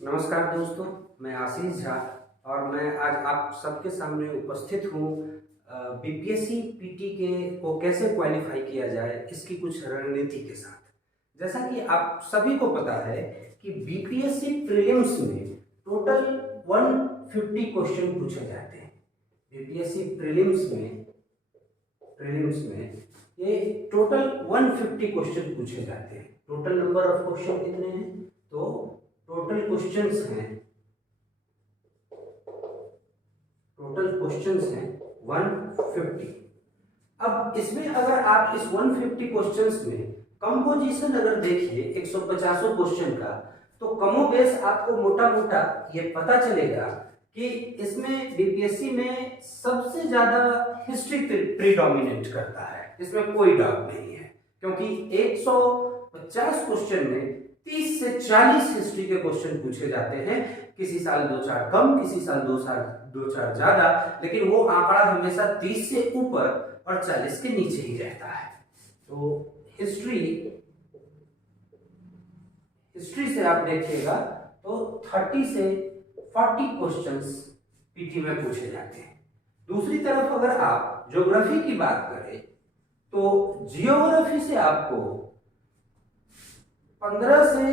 नमस्कार दोस्तों, मैं आशीष झा और मैं आज आप सबके सामने उपस्थित हूँ बीपीएससी पीटी के को कैसे क्वालिफाई किया जाए इसकी कुछ रणनीति के साथ। जैसा कि आप सभी को पता है कि बीपीएससी प्रीलिम्स में टोटल 150 क्वेश्चन पूछे जाते हैं। बीपीएससी प्रीलिम्स में ये टोटल 150 क्वेश्चन पूछे जाते हैं। टोटल नंबर ऑफ क्वेश्चन कितने हैं? तो टोटल क्वेश्चंस हैं 150। अब इसमें अगर आप इस 150 क्वेश्चंस में कंपोजिशन अगर देखिए 150 क्वेश्चन का, तो कमोबेश आपको मोटा मोटा ये पता चलेगा कि इसमें बीपीएससी में सबसे ज्यादा हिस्ट्री प्रीडोमिनेट करता है। इसमें कोई डाउट नहीं है, क्योंकि 150 क्वेश्चन में 30 से 40 हिस्ट्री के क्वेश्चन पूछे जाते हैं। किसी साल 2-4 कम, किसी साल 2-4 ज्यादा, लेकिन वो आंकड़ा हमेशा 30 से ऊपर और 40 के नीचे ही रहता है। तो हिस्ट्री से आप देखिएगा तो 30 से 40 क्वेश्चंस पीटी में पूछे जाते हैं। दूसरी तरफ अगर आप ज्योग्राफी की बात करें तो जियोग्राफी से आपको 15 से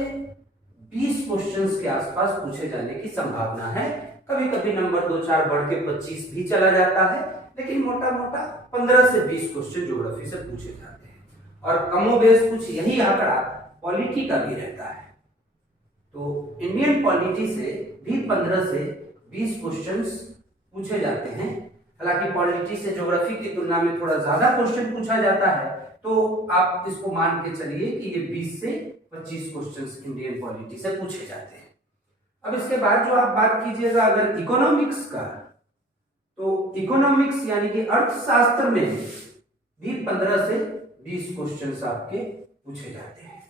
20 क्वेश्चंस के आसपास पूछे जाने की संभावना है। कभी कभी नंबर 2-4 बढ़ के 25 भी चला जाता है, लेकिन मोटा मोटा 15 से 20 क्वेश्चन ज्योग्राफी से पूछे जाते हैं। और कमोबेश कुछ यही आंकड़ा पॉलिटी का भी रहता है। तो इंडियन पॉलिटी से भी 15 से 20 क्वेश्चंस पूछे जाते हैं। हालांकि पॉलिटी से ज्योग्राफी की तुलना में थोड़ा ज्यादा क्वेश्चन पूछा जाता है, तो आप इसको मान के चलिए कि ये 20 से 25 क्वेश्चंस इंडियन पॉलिटी से पूछे जाते हैं। अब इसके बाद जो आप बात कीजिएगा अगर इकोनॉमिक्स का, तो इकोनॉमिक्स यानी कि अर्थशास्त्र में भी 15 से 20 क्वेश्चंस आपके पूछे जाते हैं।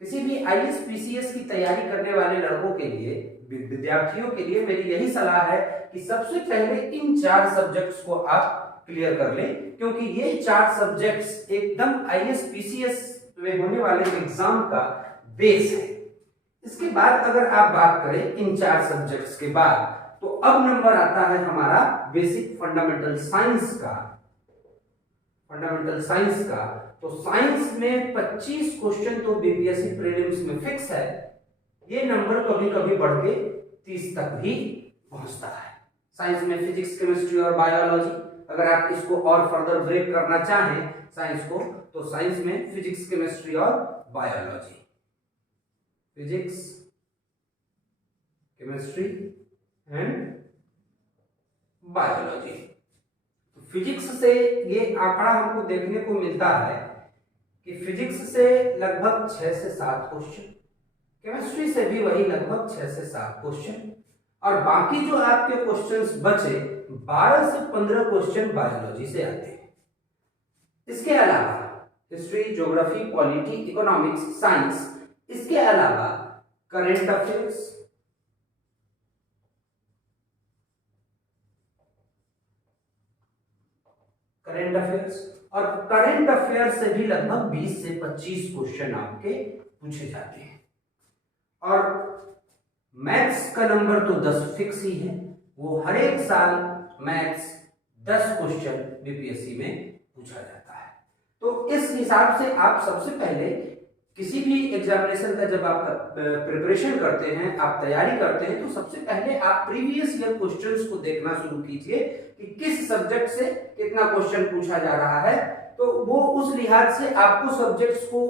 किसी भी आईएएस पीसीएस की तैयारी करने वाले लड़कों के लिए, विद्यार्थियों के लिए मेरी यही सलाह है कि सबसे पहले इन 4 सब्जेक्ट्स को आप क्लियर कर लें, क्योंकि ये 4 सब्जेक्ट्स एकदम आईएएस पीसीएस में होने वाले एग्जाम का बेस है। इसके बाद अगर आप बात करें इन 4 सब्जेक्ट्स के बाद, तो अब नंबर आता है हमारा बेसिक फंडामेंटल साइंस का। तो साइंस में 25 क्वेश्चन तो बीपीएससी प्रीलिम्स में फिक्स है। ये नंबर कभी कभी बढ़ के 30 तक भी पहुंचता है। साइंस में फिजिक्स, केमिस्ट्री और बायोलॉजी, अगर आप इसको और फर्दर ब्रेक करना चाहें साइंस को, तो साइंस में फिजिक्स, केमिस्ट्री और biology, physics, chemistry and biology. तो फिजिक्स से ये आंकड़ा हमको देखने को मिलता है कि फिजिक्स से लगभग 6 से 7 क्वेश्चन, केमिस्ट्री से भी वही लगभग 6 से 7 क्वेश्चन, और बाकी जो आपके क्वेश्चंस बचे 12 से 15 क्वेश्चन बायोलॉजी से आते हैं। इसके अलावा history, geography, polity, economics, science, इसके अलावा करंट अफेयर्स, और करंट अफेयर से भी लगभग 20 से 25 क्वेश्चन आपके पूछे जाते हैं। और मैथ्स का नंबर तो 10 फिक्स ही है। वो हर एक साल मैथ्स 10 क्वेश्चन बीपीएससी में पूछा जाता है। तो इस हिसाब से आप सबसे पहले किसी भी एग्जामिनेशन का जब आप प्रिपरेशन करते हैं, आप तैयारी करते हैं, तो सबसे पहले आप प्रीवियस ईयर क्वेश्चंस को देखना शुरू कीजिए कि किस सब्जेक्ट से कितना क्वेश्चन पूछा जा रहा है। तो वो उस लिहाज से आपको सब्जेक्ट्स को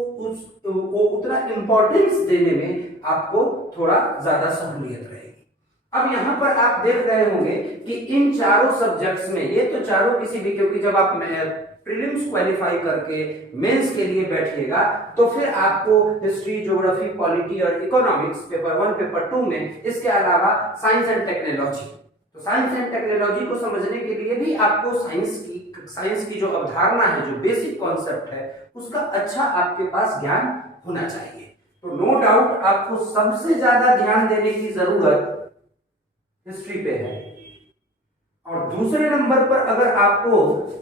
उतना इंपॉर्टेंस देने में आपको थोड़ा ज्यादा सहूलियत रहेगी। अब यहाँ पर आप देख रहे होंगे कि इन चारों सब्जेक्ट्स में, ये तो चारों किसी भी, क्योंकि जब आप प्रीलिम्स क्वालिफाई करके मेंस के लिए बैठिएगा तो फिर आपको हिस्ट्री, ज्योग्राफी, पॉलिटी और इकोनॉमिक्स पेपर 1, पेपर 2 में, इसके अलावा साइंस एंड टेक्नोलॉजी, तो साइंस एंड टेक्नोलॉजी को समझने के लिए भी आपको साइंस की जो अवधारणा है, जो बेसिक कॉन्सेप्ट है, उसका अच्छा आपके पास ज्ञान होना चाहिए। तो नो डाउट आपको सबसे ज्यादा ध्यान देने की जरूरत हिस्ट्री पे है। और दूसरे नंबर पर अगर आपको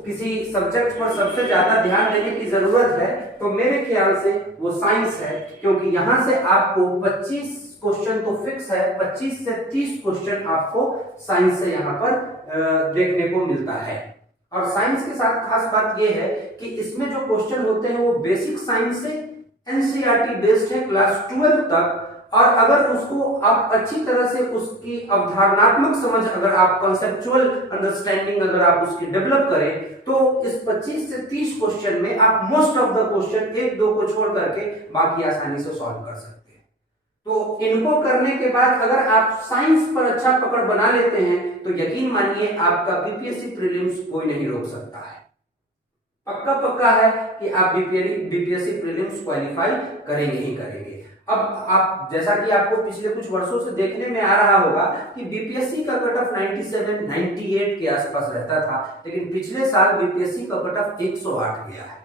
किसी सब्जेक्ट पर सबसे ज्यादा ध्यान देने की जरूरत है तो मेरे ख्याल से वो साइंस है, क्योंकि यहां से आपको 25 क्वेश्चन तो फिक्स है, 25 से 30 क्वेश्चन आपको साइंस से यहाँ पर देखने को मिलता है। और साइंस के साथ खास बात यह है कि इसमें जो क्वेश्चन होते हैं वो बेसिक साइंस से एनसीईआरटी बेस्ड है क्लास 12 तक, और अगर उसको आप अच्छी तरह से उसकी अवधारणात्मक समझ, अगर आप कंसेप्चुअल अंडरस्टैंडिंग अगर आप उसकी डेवलप करें तो इस 25 से 30 क्वेश्चन में आप मोस्ट ऑफ द क्वेश्चन एक दो को छोड़ करके बाकी आसानी से सॉल्व कर सकते हैं। तो इनको करने के बाद अगर आप साइंस पर अच्छा पकड़ बना लेते हैं तो यकीन मानिए आपका बीपीएससी प्रीलिम्स कोई नहीं रोक सकता है। पक्का पक्का है कि आप बीपीएससी प्रीलिम्स क्वालिफाई करेंगे ही करेंगे। अब आप जैसा कि आपको पिछले कुछ वर्षों से देखने में आ रहा होगा कि बीपीएससी का कट ऑफ 97, 98 के आसपास रहता था, लेकिन पिछले साल बीपीएससी का कट ऑफ 108 गया है।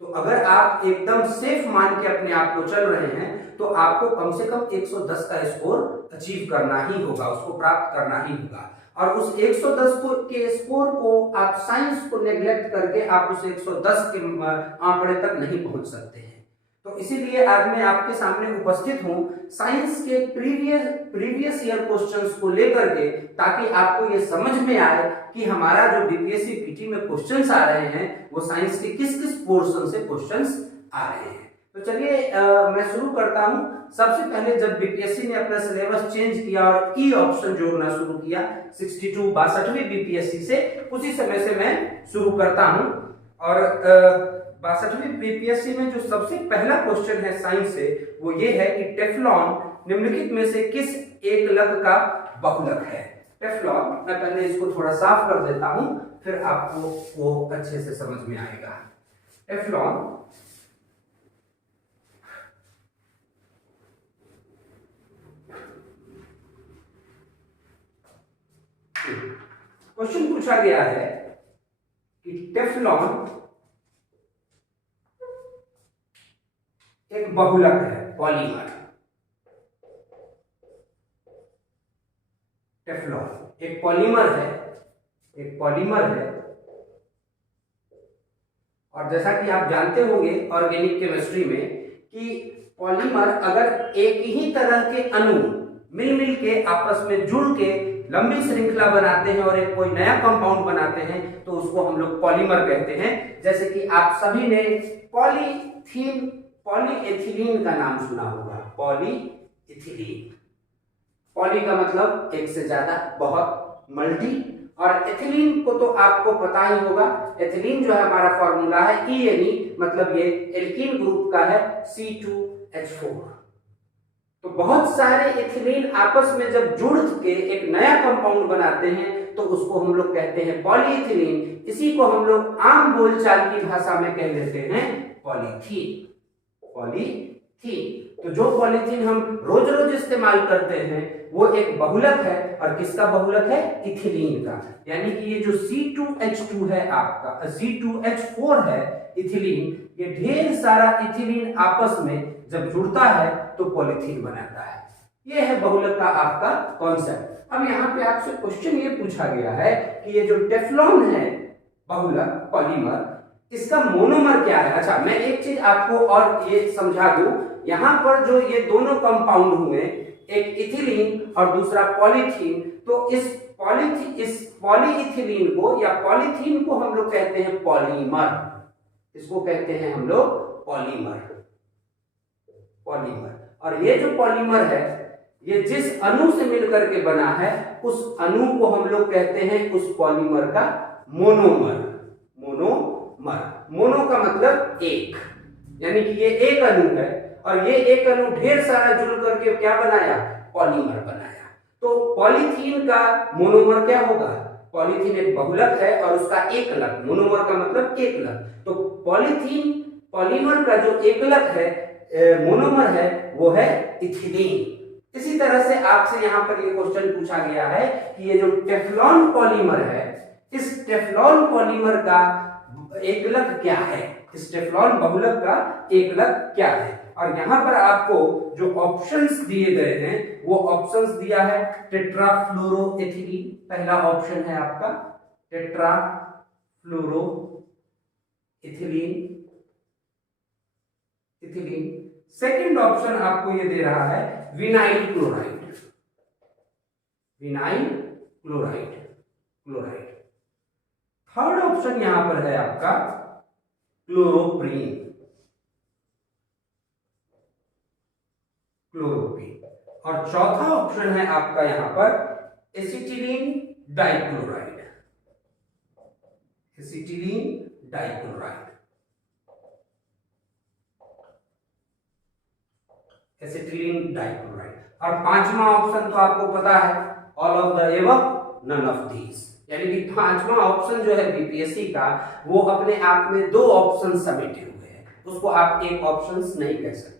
तो अगर आप एकदम सेफ मान के अपने आप को चल रहे हैं तो आपको कम से कम 110 का स्कोर अचीव करना ही होगा, उसको प्राप्त करना ही होगा। और उस 110 के स्कोर को आप साइंस को नेग्लेक्ट करके आप उस 110 के आंकड़े तक नहीं पहुंच सकते हैं। तो इसीलिए आज मैं आपके सामने उपस्थित हूं साइंस के प्रीवियस ईयर क्वेश्चंस को लेकर के, ताकि आपको ये समझ में आए कि हमारा जो बीपीएससी पीटी में क्वेश्चंस आ रहे हैं वो साइंस के किस किस पोर्शन से क्वेश्चंस आ रहे हैं। तो चलिए मैं शुरू करता हूं। सबसे पहले जब बीपीएससी ने अपना सिलेबस चेंज किया और ई ऑप्शन जोड़ना शुरू किया 62वीं बीपीएससी से, उसी समय से मैं शुरू करता हूं। और 62वीं बीपीएससी में जो सबसे पहला क्वेश्चन है साइंस से वो ये है कि टेफ्लॉन निम्नलिखित में से किस एकलक का बहुलक है। टेफ्लॉन, मैं पहले इसको थोड़ा साफ कर देता हूं फिर आपको वो अच्छे से समझ में आएगा। टेफ्लॉन क्वेश्चन पूछा गया है कि टेफ्लॉन एक बहुलक है, पॉलीमर। टेफ्लॉन एक पॉलीमर है, एक पॉलीमर है। और जैसा कि आप जानते होंगे ऑर्गेनिक केमिस्ट्री में कि पॉलीमर अगर एक ही तरह के अणु मिल के आपस में जुड़ के लंबी श्रृंखला बनाते हैं और एक कोई नया कंपाउंड बनाते हैं तो उसको हम लोग पॉलीमर कहते हैं। जैसे कि आप सभी ने पॉलीएथिलीन का नाम सुना होगा। पॉलीएथिलीन, पॉली का मतलब एक से ज्यादा, बहुत, मल्टी, और एथिलीन को तो आपको पता ही होगा। एथिलीन जो है हमारा फॉर्मूला है ENE, मतलब ये एल्कीन ग्रुप का है C2H4। तो बहुत सारे एथिलीन आपस में जब जुड़ के एक नया कंपाउंड बनाते हैं तो उसको हम लोग कहते हैं पॉलीएथिलीन। इसी को हम लोग आम बोलचाल की भाषा में कह लेते हैं पॉलीथीन। पॉलीथीन, तो जो पॉलीथीन हम रोज रोज इस्तेमाल करते हैं वो एक बहुलक है। और किसका बहुलक है? इथिलीन का। यानी कि ये जो C2H2 है आपका, C2H4 है इथिलीन, ये ढेर सारा इथिलीन आपस में जब जुड़ता है तो पॉलीथीन बनाता है। ये है बहुलक का आपका कॉन्सेप्ट। अब यहाँ पे आपसे क्वेश्चन ये पूछा गया है कि ये जो टेफ्लॉन है बहुलक पॉलीमर, इसका मोनोमर क्या है। अच्छा, मैं एक चीज आपको और ये समझा दूं, यहाँ पर जो ये दोनों कंपाउंड हुए, एक इथिलीन और दूसरा पॉलीथीन, तो इस पॉलीइथिलीन को या पॉलीथीन को हम लोग कहते हैं पॉलीमर। इसको कहते हैं हम लोग पॉलीमर। और ये जो पॉलीमर है ये जिस अणु से मिलकर के बना है उस अणु को हम लोग कहते हैं उस पॉलीमर का मोनोमर। मोनो का मतलब एक, यानी कि ये एक अणु है और ये एक अणु ढेर सारा जुड़ करके क्या बनाया? पॉलीमर बनाया। तो पॉलीथीन का मोनोमर क्या होगा? पॉलीथीन एक बहुलक है और उसका एकलक, मोनोमर का मतलब एकलक। तो पॉलीमर का जो एकलक है, मोनोमर है, वो है इथिलीन। इसी तरह से आपसे यहाँ पर ये क्वेश्चन पूछा गया है कि ये जो टेफ्लॉन पॉलीमर है, इस टेफ्लॉन पॉलीमर का एकलक क्या है? इस टेफ्लॉन बहुलक का एकलक क्या है? और यहाँ पर आपको जो ऑप्शंस दिए गए हैं वो ऑप्शंस दिया है टेट्राफ्लोरोएथिलीन, पहला ऑप्शन है आपका टेट्राफ्लोरोएथिलीन। सेकंड ऑप्शन आपको ये दे रहा है vinyl chloride, chloride. Third option यहां पर है आपका क्लोरोप्रीन, और चौथा ऑप्शन है आपका यहां पर एसिटिलीन डाइक्लोराइड, और पांचवा ऑप्शन तो आपको पता है all of the above none of these, यानी कि पांचवा ऑप्शन जो है बीपीएससी का वो अपने आप में दो ऑप्शन समेटे हुए हैं, उसको आप एक ऑप्शन नहीं कह सकते।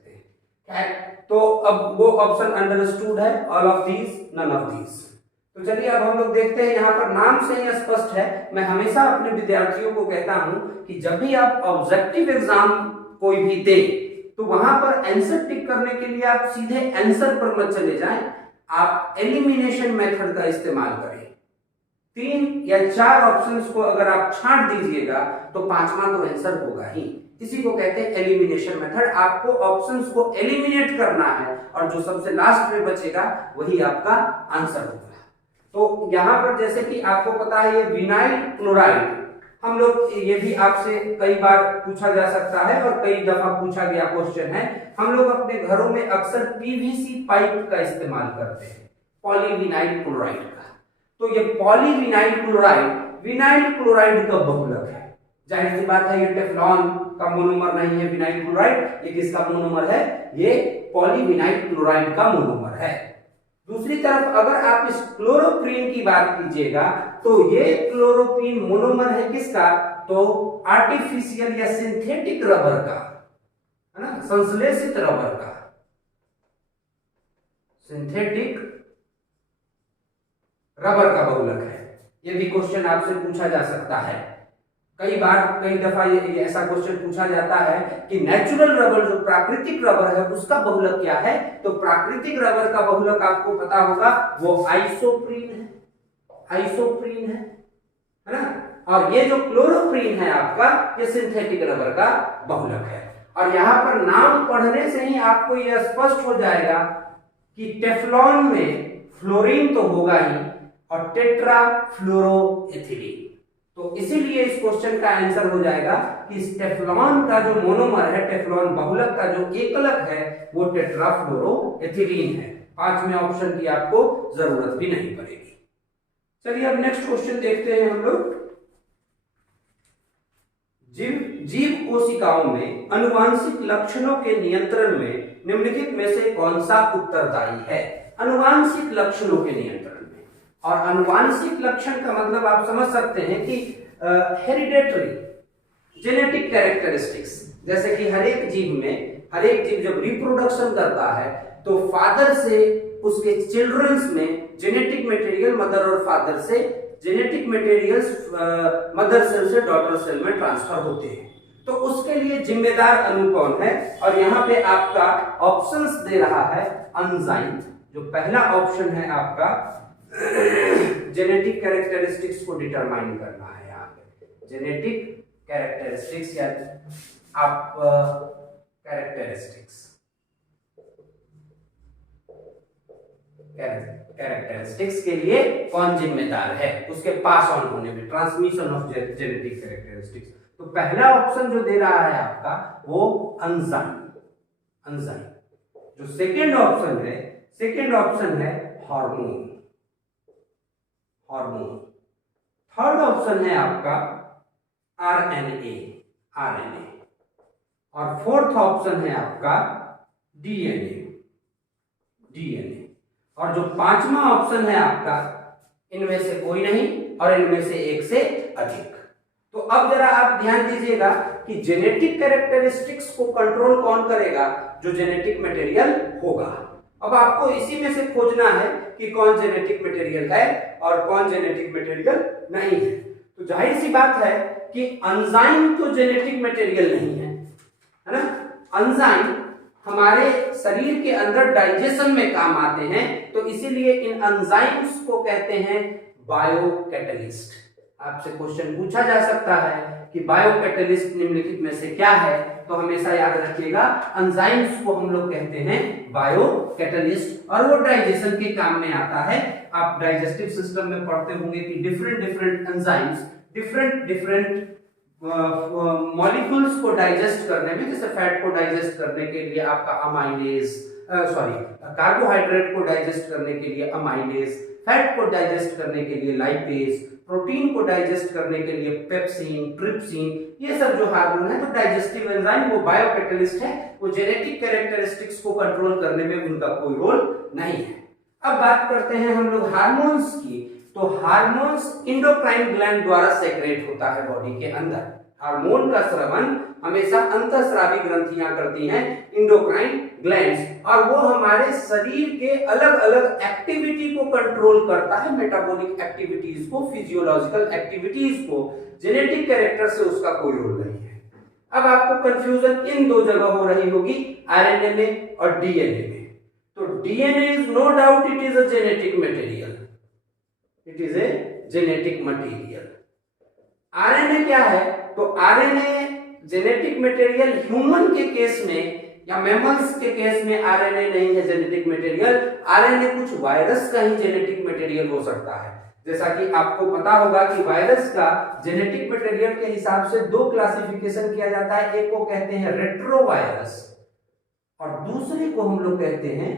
तो अब वो ऑप्शन अंडरस्टूड है all of these none of these. तो चलिए अब हम लोग देखते हैं, यहाँ पर नाम से ही स्पष्ट है। मैं हमेशा अपने विद्यार्थियों को कहता हूं कि जब भी आप ऑब्जेक्टिव एग्जाम कोई भी दे तो वहां पर आंसर टिक करने के लिए आप सीधे आंसर पर मत चले जाएं, आप एलिमिनेशन मेथड का इस्तेमाल करें। 3 या 4 ऑप्शंस को अगर आप छांट दीजिएगा तो पांचवा तो आंसर होगा ही, इसी को कहते हैं एलिमिनेशन मेथड। आपको ऑप्शंस को एलिमिनेट करना है और जो सबसे लास्ट में बचेगा वही आपका आंसर होगा। तो यहां पर जैसे कि आपको पता है ये विनाइल क्लोराइड, हम लोग ये भी आपसे कई बार पूछा जा सकता है और कई दफा पूछा गया क्वेश्चन है, हम लोग अपने घरों में अक्सर पीवीसी पाइप का इस्तेमाल करते हैं पॉलीविनाइल क्लोराइड का। तो ये पॉलीविनाइल क्लोराइड विनाइल क्लोराइड का बहुलक है। जाहिर सी बात है ये टेफ्लॉन का मोनोमर नहीं है विनाइल क्लोराइड, ये किसका मोनोमर है, ये पॉलीविनाइल क्लोराइड का मोनोमर है। दूसरी तरफ अगर आप इस क्लोरोप्रीन की बात कीजिएगा तो ये क्लोरोप्रीन मोनोमर है किसका, तो आर्टिफिशियल या सिंथेटिक रबर का, है ना, संश्लेषित रबर का, सिंथेटिक रबर का बहुलक है। ये भी क्वेश्चन आपसे पूछा जा सकता है। कई बार कई दफा ये ऐसा क्वेश्चन पूछा जाता है कि नेचुरल रबर जो प्राकृतिक रबर है उसका बहुलक क्या है, तो प्राकृतिक रबर का बहुलक आपको पता होगा वो आइसोप्रीन है ना। और ये जो क्लोरोप्रीन है आपका ये सिंथेटिक रबर का बहुलक है। और यहां पर नाम पढ़ने से ही आपको यह स्पष्ट हो जाएगा कि टेफ्लॉन में फ्लोरीन तो होगा ही और टेट्राफ्लोरोएथिलीन, तो इसीलिए इस क्वेश्चन का आंसर हो जाएगा कि इस टेफ्लॉन का जो मोनोमर है, टेफ्लॉन बहुलक का जो एकलक है वो टेट्राफ्लोरोएथिलीन है। पांचवें ऑप्शन की आपको जरूरत भी नहीं पड़ेगी। चलिए अब नेक्स्ट क्वेश्चन देखते हैं हम लोग। जीव कोशिकाओं में अनुवांशिक लक्षणों के नियंत्रण में निम्नलिखित में से कौन सा उत्तरदायी है। अनुवांशिक लक्षणों के नियंत्रण में, और अनुवांशिक लक्षण का मतलब आप समझ सकते हैं कि हेरिडेटरी जेनेटिक कैरेक्टरिस्टिक्स, जैसे कि हर एक जीव जब रिप्रोडक्शन करता है तो फादर से उसके चिल्ड्रंस में जेनेटिक मटेरियल मदर और फादर से जेनेटिक मटेरियल्स मदर सेल से डॉटर सेल में ट्रांसफर होते हैं। तो उसके लिए जिम्मेदार अणु कौन है, और यहाँ पे आपका ऑप्शंस दे रहा है एंजाइम। जो पहला ऑप्शन है आपका जेनेटिक कैरेक्टरिस्टिक्स को डिटरमाइन करना है, यहाँ पे जेनेटिक कैरेक्टरिस्टिक्स या आप कैरेक्टरिस्टिक्स के लिए कौन जिम्मेदार है, उसके पास ऑन होने में, ट्रांसमिशन ऑफ जेनेटिक कैरेक्टरिस्टिक्स। तो पहला ऑप्शन जो दे रहा है आपका वो एंजाइम। जो सेकंड ऑप्शन है हार्मोन। थर्ड ऑप्शन है आपका आरएनए, और फोर्थ ऑप्शन है आपका डीएनए। और जो पांचवा ऑप्शन है आपका इनमें से कोई नहीं और इनमें से एक से अधिक। तो अब जरा आप ध्यान दीजिएगा कि जेनेटिक कैरेक्टरिस्टिक्स को कंट्रोल कौन करेगा, जो जेनेटिक मटेरियल होगा। अब आपको इसी में से खोजना है कि कौन जेनेटिक मटेरियल है और कौन जेनेटिक मटेरियल नहीं है। तो जाहिर सी बात है कि एंजाइम तो जेनेटिक मटेरियल नहीं है, है ना। एंजाइम हमारे शरीर के अंदर डाइजेशन में काम आते हैं, तो इसीलिए इन एंजाइम्स को कहते हैं बायोकैटलिस्ट। आपसे क्वेश्चन पूछा जा सकता है कि बायोकैटलिस्ट निम्नलिखित में से क्या है, तो हमेशा याद रखिएगा एंजाइम्स को हम लोग कहते हैं बायोकैटलिस्ट, और वो डाइजेशन के काम में आता है। आप डाइजेस्टिव सिस्टम में पढ़ते होंगे कि different different enzymes different molecules को डाइजेस्ट करने में, जैसे फैट को डाइजेस्ट करने के लिए आपका अमाइलेज, कार्बोहाइड्रेट को डाइजेस्ट करने के लिए अमाइलेज, फैट को डाइजेस्ट करने के लिए लाइपेज, प्रोटीन को डाइजेस्ट करने के लिए पेप्सिन, ट्रिप्सिन, ये सब जो हार्मोन है, तो डाइजेस्टिव एंजाइम वो बायोकैटलिस्ट है। वो जेनेटिक कैरेक्टरिस्टिक्स को कंट्रोल करने में उनका कोई रोल नहीं है। अब बात करते हैं हम लोग हार्मोन्स की। तो हार्मोन्स इंडोक्राइन ग्लैंड द्वारा सेक्रेट होता है बॉडी के अंदर। हार्मोन का स्रवण हमेशा अंतःस्रावी ग्रंथियां करती हैं, इंडोक्राइन ग्लैंड्स, और वो हमारे शरीर के अलग अलग एक्टिविटी को कंट्रोल करता है, मेटाबॉलिक एक्टिविटीज को, फिजियोलॉजिकल एक्टिविटीज को। जेनेटिक कैरेक्टर से उसका कोई रोल नहीं है। अब आपको कंफ्यूजन इन दो जगह हो रही होगी, आरएनए में और डीएनए में। तो DNA is no doubt it is a genetic material, it is a genetic material. RNA क्या है? तो आरएनए जेनेटिक मटेरियल ह्यूमन के केस में या मैमल्स के केस में आरएनए नहीं है जेनेटिक मटेरियल। आरएनए कुछ वायरस का ही जेनेटिक मटेरियल हो सकता है। जैसा कि आपको पता होगा कि वायरस का जेनेटिक मटेरियल के हिसाब से दो क्लासिफिकेशन किया जाता है। एक को कहते हैं रेट्रोवायरस और दूसरे को हम लोग कहते हैं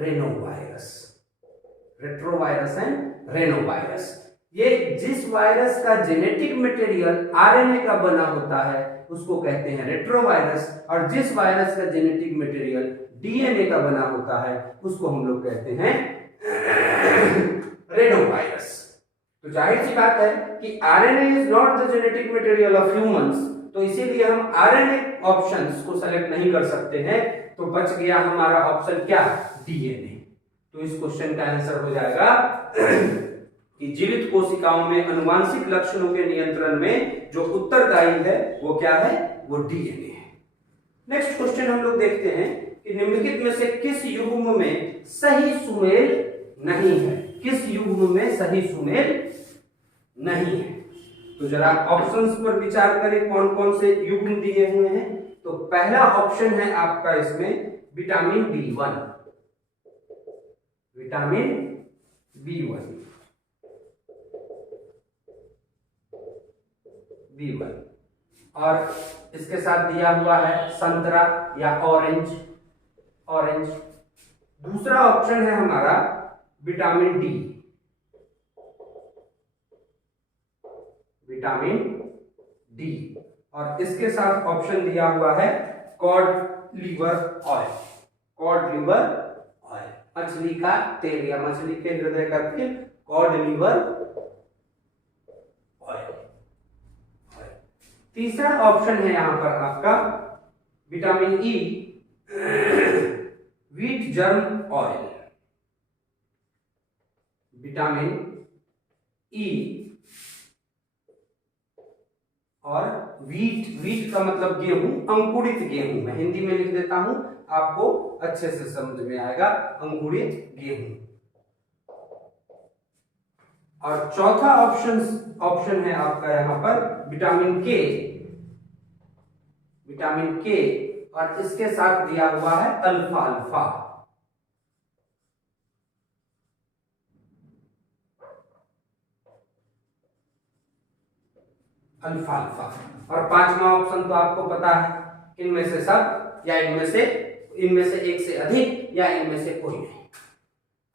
रेनोवायरस। रेट्रोवायरस एंड रेनोवायरस, ये जिस वायरस का जेनेटिक मटेरियल आरएनए का बना होता है उसको कहते हैं रेट्रोवायरस, और जिस वायरस का जेनेटिक मटेरियल डीएनए का बना होता है उसको हम लोग कहते हैं रेनोवायरस। तो जाहिर सी बात है कि RNA is not the genetic material of humans, तो इसीलिए हम आरएनए ऑप्शंस को सेलेक्ट नहीं कर सकते हैं। तो बच गया हमारा ऑप्शन क्या? डीएनए। तो इस क्वेश्चन का आंसर हो जाएगा कि जीवित कोशिकाओं में आनुवांशिक लक्षणों के नियंत्रण में जो उत्तरदायी है वो क्या है? वो डीएनए है। नेक्स्ट क्वेश्चन हम लोग देखते हैं कि निम्नलिखित में से किस युग्म में सही सुमेल नहीं है? किस युग्म में सही सुमेल नहीं है? तो जरा ऑप्शंस पर विचार करें कौन कौन से युग्म दिए हुए हैं। तो पहला ऑप्शन है आपका इसमें विटामिन B1, विटामिन B1 और इसके साथ दिया हुआ है संतरा या ऑरेंज। दूसरा ऑप्शन है हमारा विटामिन डी, और इसके साथ ऑप्शन दिया हुआ है कॉड लिवर ऑयल। मछली का तेल या मछली के हृदय का तेल, कॉड लिवर ऑयल। तीसरा ऑप्शन है यहां पर आपका vitamin E, wheat germ oil. Vitamin E और व्हीट का मतलब गेहूं, अंकुरित गेहूं। मैं हिंदी में लिख देता हूं, आपको अच्छे से समझ में आएगा, अंकुरित गेहूं। और चौथा ऑप्शन है आपका यहां पर विटामिन के और इसके साथ दिया हुआ है अल्फा। और पांचवा ऑप्शन तो आपको पता है, इनमें से सब या इनमें से एक से अधिक या इनमें से कोई नहीं।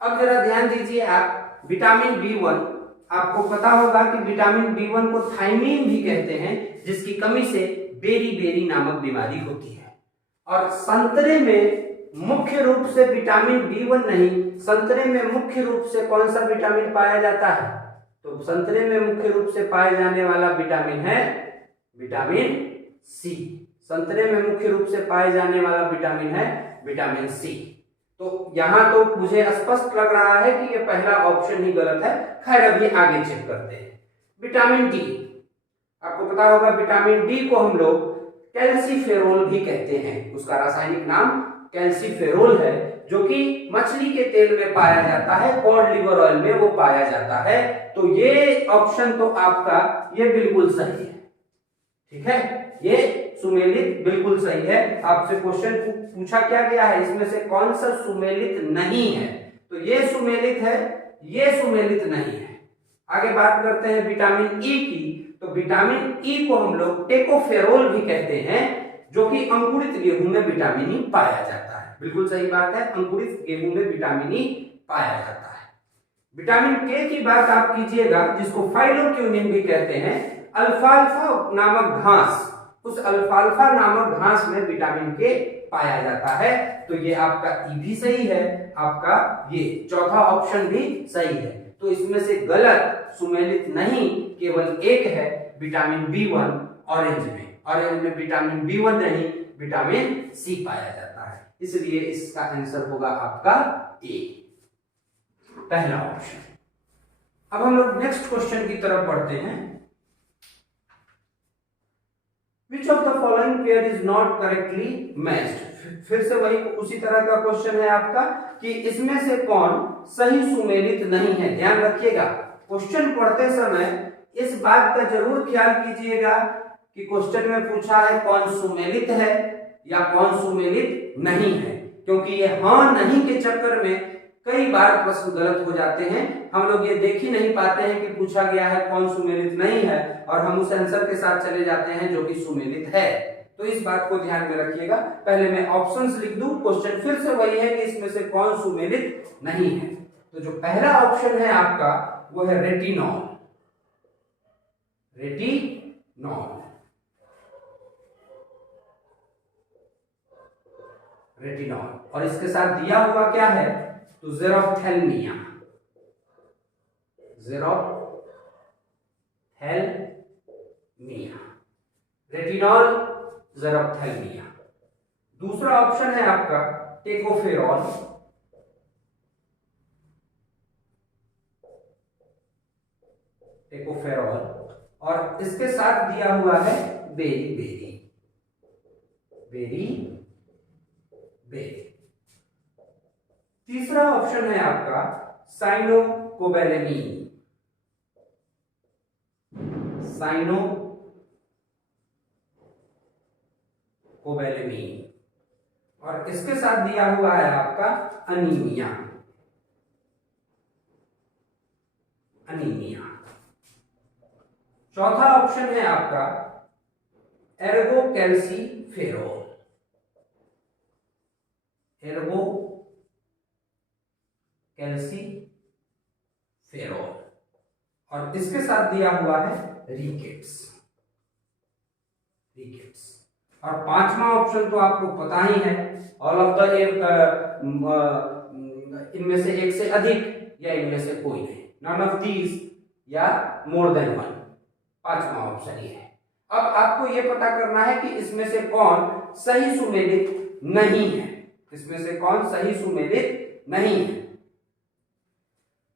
अब जरा ध्यान दीजिए आप, विटामिन B1, आपको पता होगा कि विटामिन B1 को थायमीन भी कहते हैं, जिसकी कमी से बेरी नामक बीमारी होती है। और संतरे में मुख्य रूप से विटामिन B1 नहीं, संतरे में मुख्य रूप से कौन सा विटामिन पाया जाता है? तो संतरे में मुख्य रूप से पाए जाने वाला विटामिन है विटामिन सी। संतरे में मुख्य रूप से पाए जाने वाला विटामिन है विटामिन सी। तो यहां तो मुझे स्पष्ट लग रहा है कि ये पहला ऑप्शन ही गलत है। खैर अभी आगे चेक करते हैं। विटामिन डी, आपको पता होगा विटामिन डी को हम लोग कैल्सीफेरोल भी कहते हैं, उसका रासायनिक नाम कैल्सीफेरोल है, जो कि मछली के तेल में पाया जाता है, कॉड लिवर ऑयल में वो पाया जाता है। तो ये ऑप्शन तो आपका ये बिल्कुल सही है। ठीक है, ये सुमेलित बिल्कुल सही है। आपसे क्वेश्चन पूछा क्या गया है, इसमें से कौन सा सुमेलित नहीं है, तो ये सुमेलित है, ये सुमेलित नहीं है। आगे बात करते हैं विटामिन ई की। तो विटामिन ई को हम लोग टेकोफेरोल भी कहते हैं, जो कि अंकुरित गेहूं में विटामिन ई पाया जाता है। बिल्कुल सही बात है, अंकुरित गेहूं में विटामिन ई पाया जाता है। विटामिन के की बात आप कीजिएगा, जिसको फाइलोक्यूनिन भी कहते हैं। अल्फाल्फा नामक घास, उस अल्फाल्फा नामक घास में विटामिन के पाया जाता है। तो ये आपका ई भी सही है, आपका ये चौथा ऑप्शन भी सही है। तो इसमें से गलत सुमेलित नहीं केवल एक है, विटामिन बी1 ऑरेंज में। ऑरेंज में विटामिन बी1 नहीं, विटामिन सी पाया जाता है, इसलिए इसका आंसर होगा आपका ए, पहला ऑप्शन। अब हम लोग नेक्स्ट क्वेश्चन की तरफ बढ़ते हैं। Which of the following pair is not correctly matched? फिर से वही उसी तरह का क्वेश्चन है आपका कि इसमें से कौन सही सुमेलित नहीं है। ध्यान रखिएगा, क्वेश्चन पढ़ते समय इस बात का जरूर ख्याल कीजिएगा कि क्वेश्चन में पूछा है कौन सुमेलित है या कौन सुमेलित नहीं है, क्योंकि ये हाँ नहीं के चक्कर में कई बार प्रश्न गलत हो जाते हैं। हम लोग ये देख ही नहीं पाते हैं कि पूछा गया है कौन सुमेलित नहीं है, और हम उस आंसर के साथ चले जाते हैं जो कि सुमेलित है। तो इस बात को ध्यान में रखिएगा। पहले मैं ऑप्शंस लिख दूं, क्वेश्चन फिर से वही है कि इसमें से कौन सुमेलित नहीं है। तो जो पहला ऑप्शन है आपका वो है रेटिनॉल। रेटिनॉल, रेटिनॉल, और इसके साथ दिया हुआ क्या है, तो ज़ेरोफ्थैल्मिया। ज़ेरोफ्थैल्मिया, रेटिनॉल, ज़ेरोफ्थैल्मिया। दूसरा ऑप्शन है आपका टेकोफेरॉल। टेकोफेरॉल, और इसके साथ दिया हुआ है बेरी बेरी। Berry berry. तीसरा ऑप्शन है आपका साइनोकोबैलेमिन। साइनोकोबैलेमिन, और इसके साथ दिया हुआ है आपका अनीमिया। अनीमिया। चौथा ऑप्शन है आपका एर्गोकैल्सीफेरोल। एर्गोकैल्सीफेरोल, और इसके साथ दिया हुआ है रिकेट्स। रिकेट्स, और पांचवा ऑप्शन तो आपको पता ही है, ऑल ऑफ द इनमें से एक से अधिक या इनमें से कोई नहीं, नॉन ऑफ दीज या मोर देन वन। पांचवा ऑप्शन ये है। अब आपको ये पता करना है कि इसमें से कौन सही सुमेलित नहीं है। इसमें से कौन सही सुमेलित नहीं है।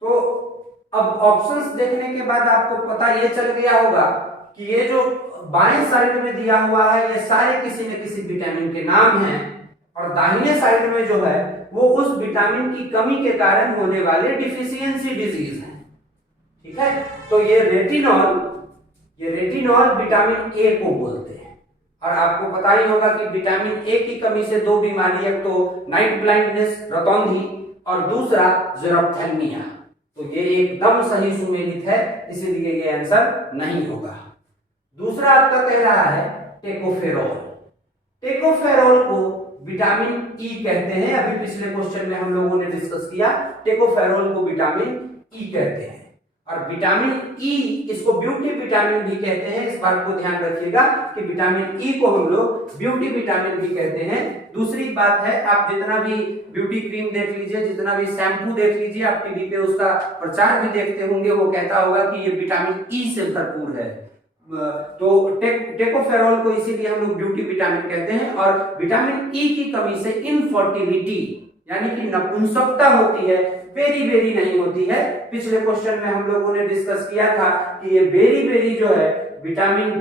तो अब ऑप्शंस देखने के बाद आपको पता ये चल गया होगा कि ये जो बाएं साइड में दिया हुआ है ये सारे किसी न किसी विटामिन के नाम हैं, और दाहिने साइड में जो है वो उस विटामिन की कमी के कारण होने वाले डिफिशियंसी डिजीज है। ठीक है, तो ये रेटिनॉल विटामिन ए को बोलते हैं, और आपको पता ही होगा कि विटामिन ए की कमी से दो बीमारी, एक तो नाइट ब्लाइंडनेस रतौंधी, और दूसरा ज़ेरोफ्थैल्मिया। तो ये एकदम सही सुमेलित है, इसीलिए ये आंसर नहीं होगा। दूसरा आपका कह रहा है टेकोफेरॉल। टेकोफेरॉल को विटामिन ई कहते हैं। अभी पिछले क्वेश्चन में हम लोगों ने डिस्कस किया, टेकोफेरॉल को विटामिन ई कहते हैं, और विटामिन ई इसको ब्यूटी विटामिन भी कहते हैं। इस बात को ध्यान रखिएगा कि विटामिन ई को हम लोग ब्यूटी विटामिन भी कहते हैं। दूसरी बात है, आप जितना भी ब्यूटी क्रीम देख लीजिए, जितना भी शैम्पू देख लीजिए, आप टीवी पे उसका प्रचार भी देखते होंगे, वो कहता होगा कि ये विटामिन ई से भरपूर है। तो टेकोफेरॉल को इसीलिए हम लोग ब्यूटी विटामिन कहते हैं। और विटामिन ई की कमी से इनफर्टिलिटी यानी कि नपुंसकता होती है, बेरी बेरी नहीं होती है। पिछले क्वेश्चन में हम लोगों ने डिस्कस किया था कि ये बेरी बेरी जो है विटामिन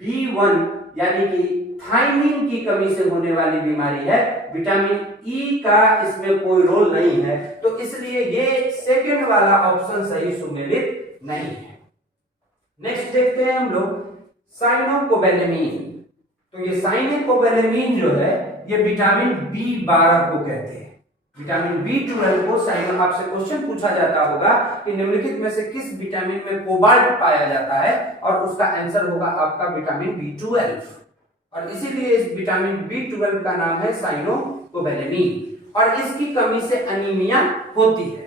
बी1 यानी कि थायमिन की कमी से होने वाली बीमारी है। विटामिन ई का इसमें कोई रोल नहीं है, तो इसलिए ये सेकंड वाला ऑप्शन सही सुमेलित नहीं है। नेक्स्ट देखते हैं हम लोग साइनोकोबैलेमिन। तो ये साइनोकोबैलेमिन जो है ये विटामिन B12 को कहते हैं। विटामिन B12 को साइनो, आपसे क्वेश्चन पूछा जाता होगा कि निम्नलिखित में से किस विटामिन में कोबाल्ट पाया जाता है, और उसका आंसर होगा आपका विटामिन B12, और इसीलिए इस विटामिन B12 का नाम है साइनोकोबैलेमिन। और इसकी कमी से अनीमिया होती है।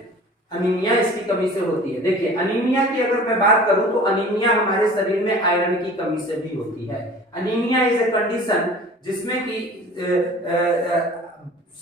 अनीमिया इसकी कमी से होती है। देखिए अनीमिया की अगर मैं बात करूं तो अनीमिया हमारे शरीर में आयरन की कमी से भी होती है। अनीमिया इज ए कंडीशन जिसमें कि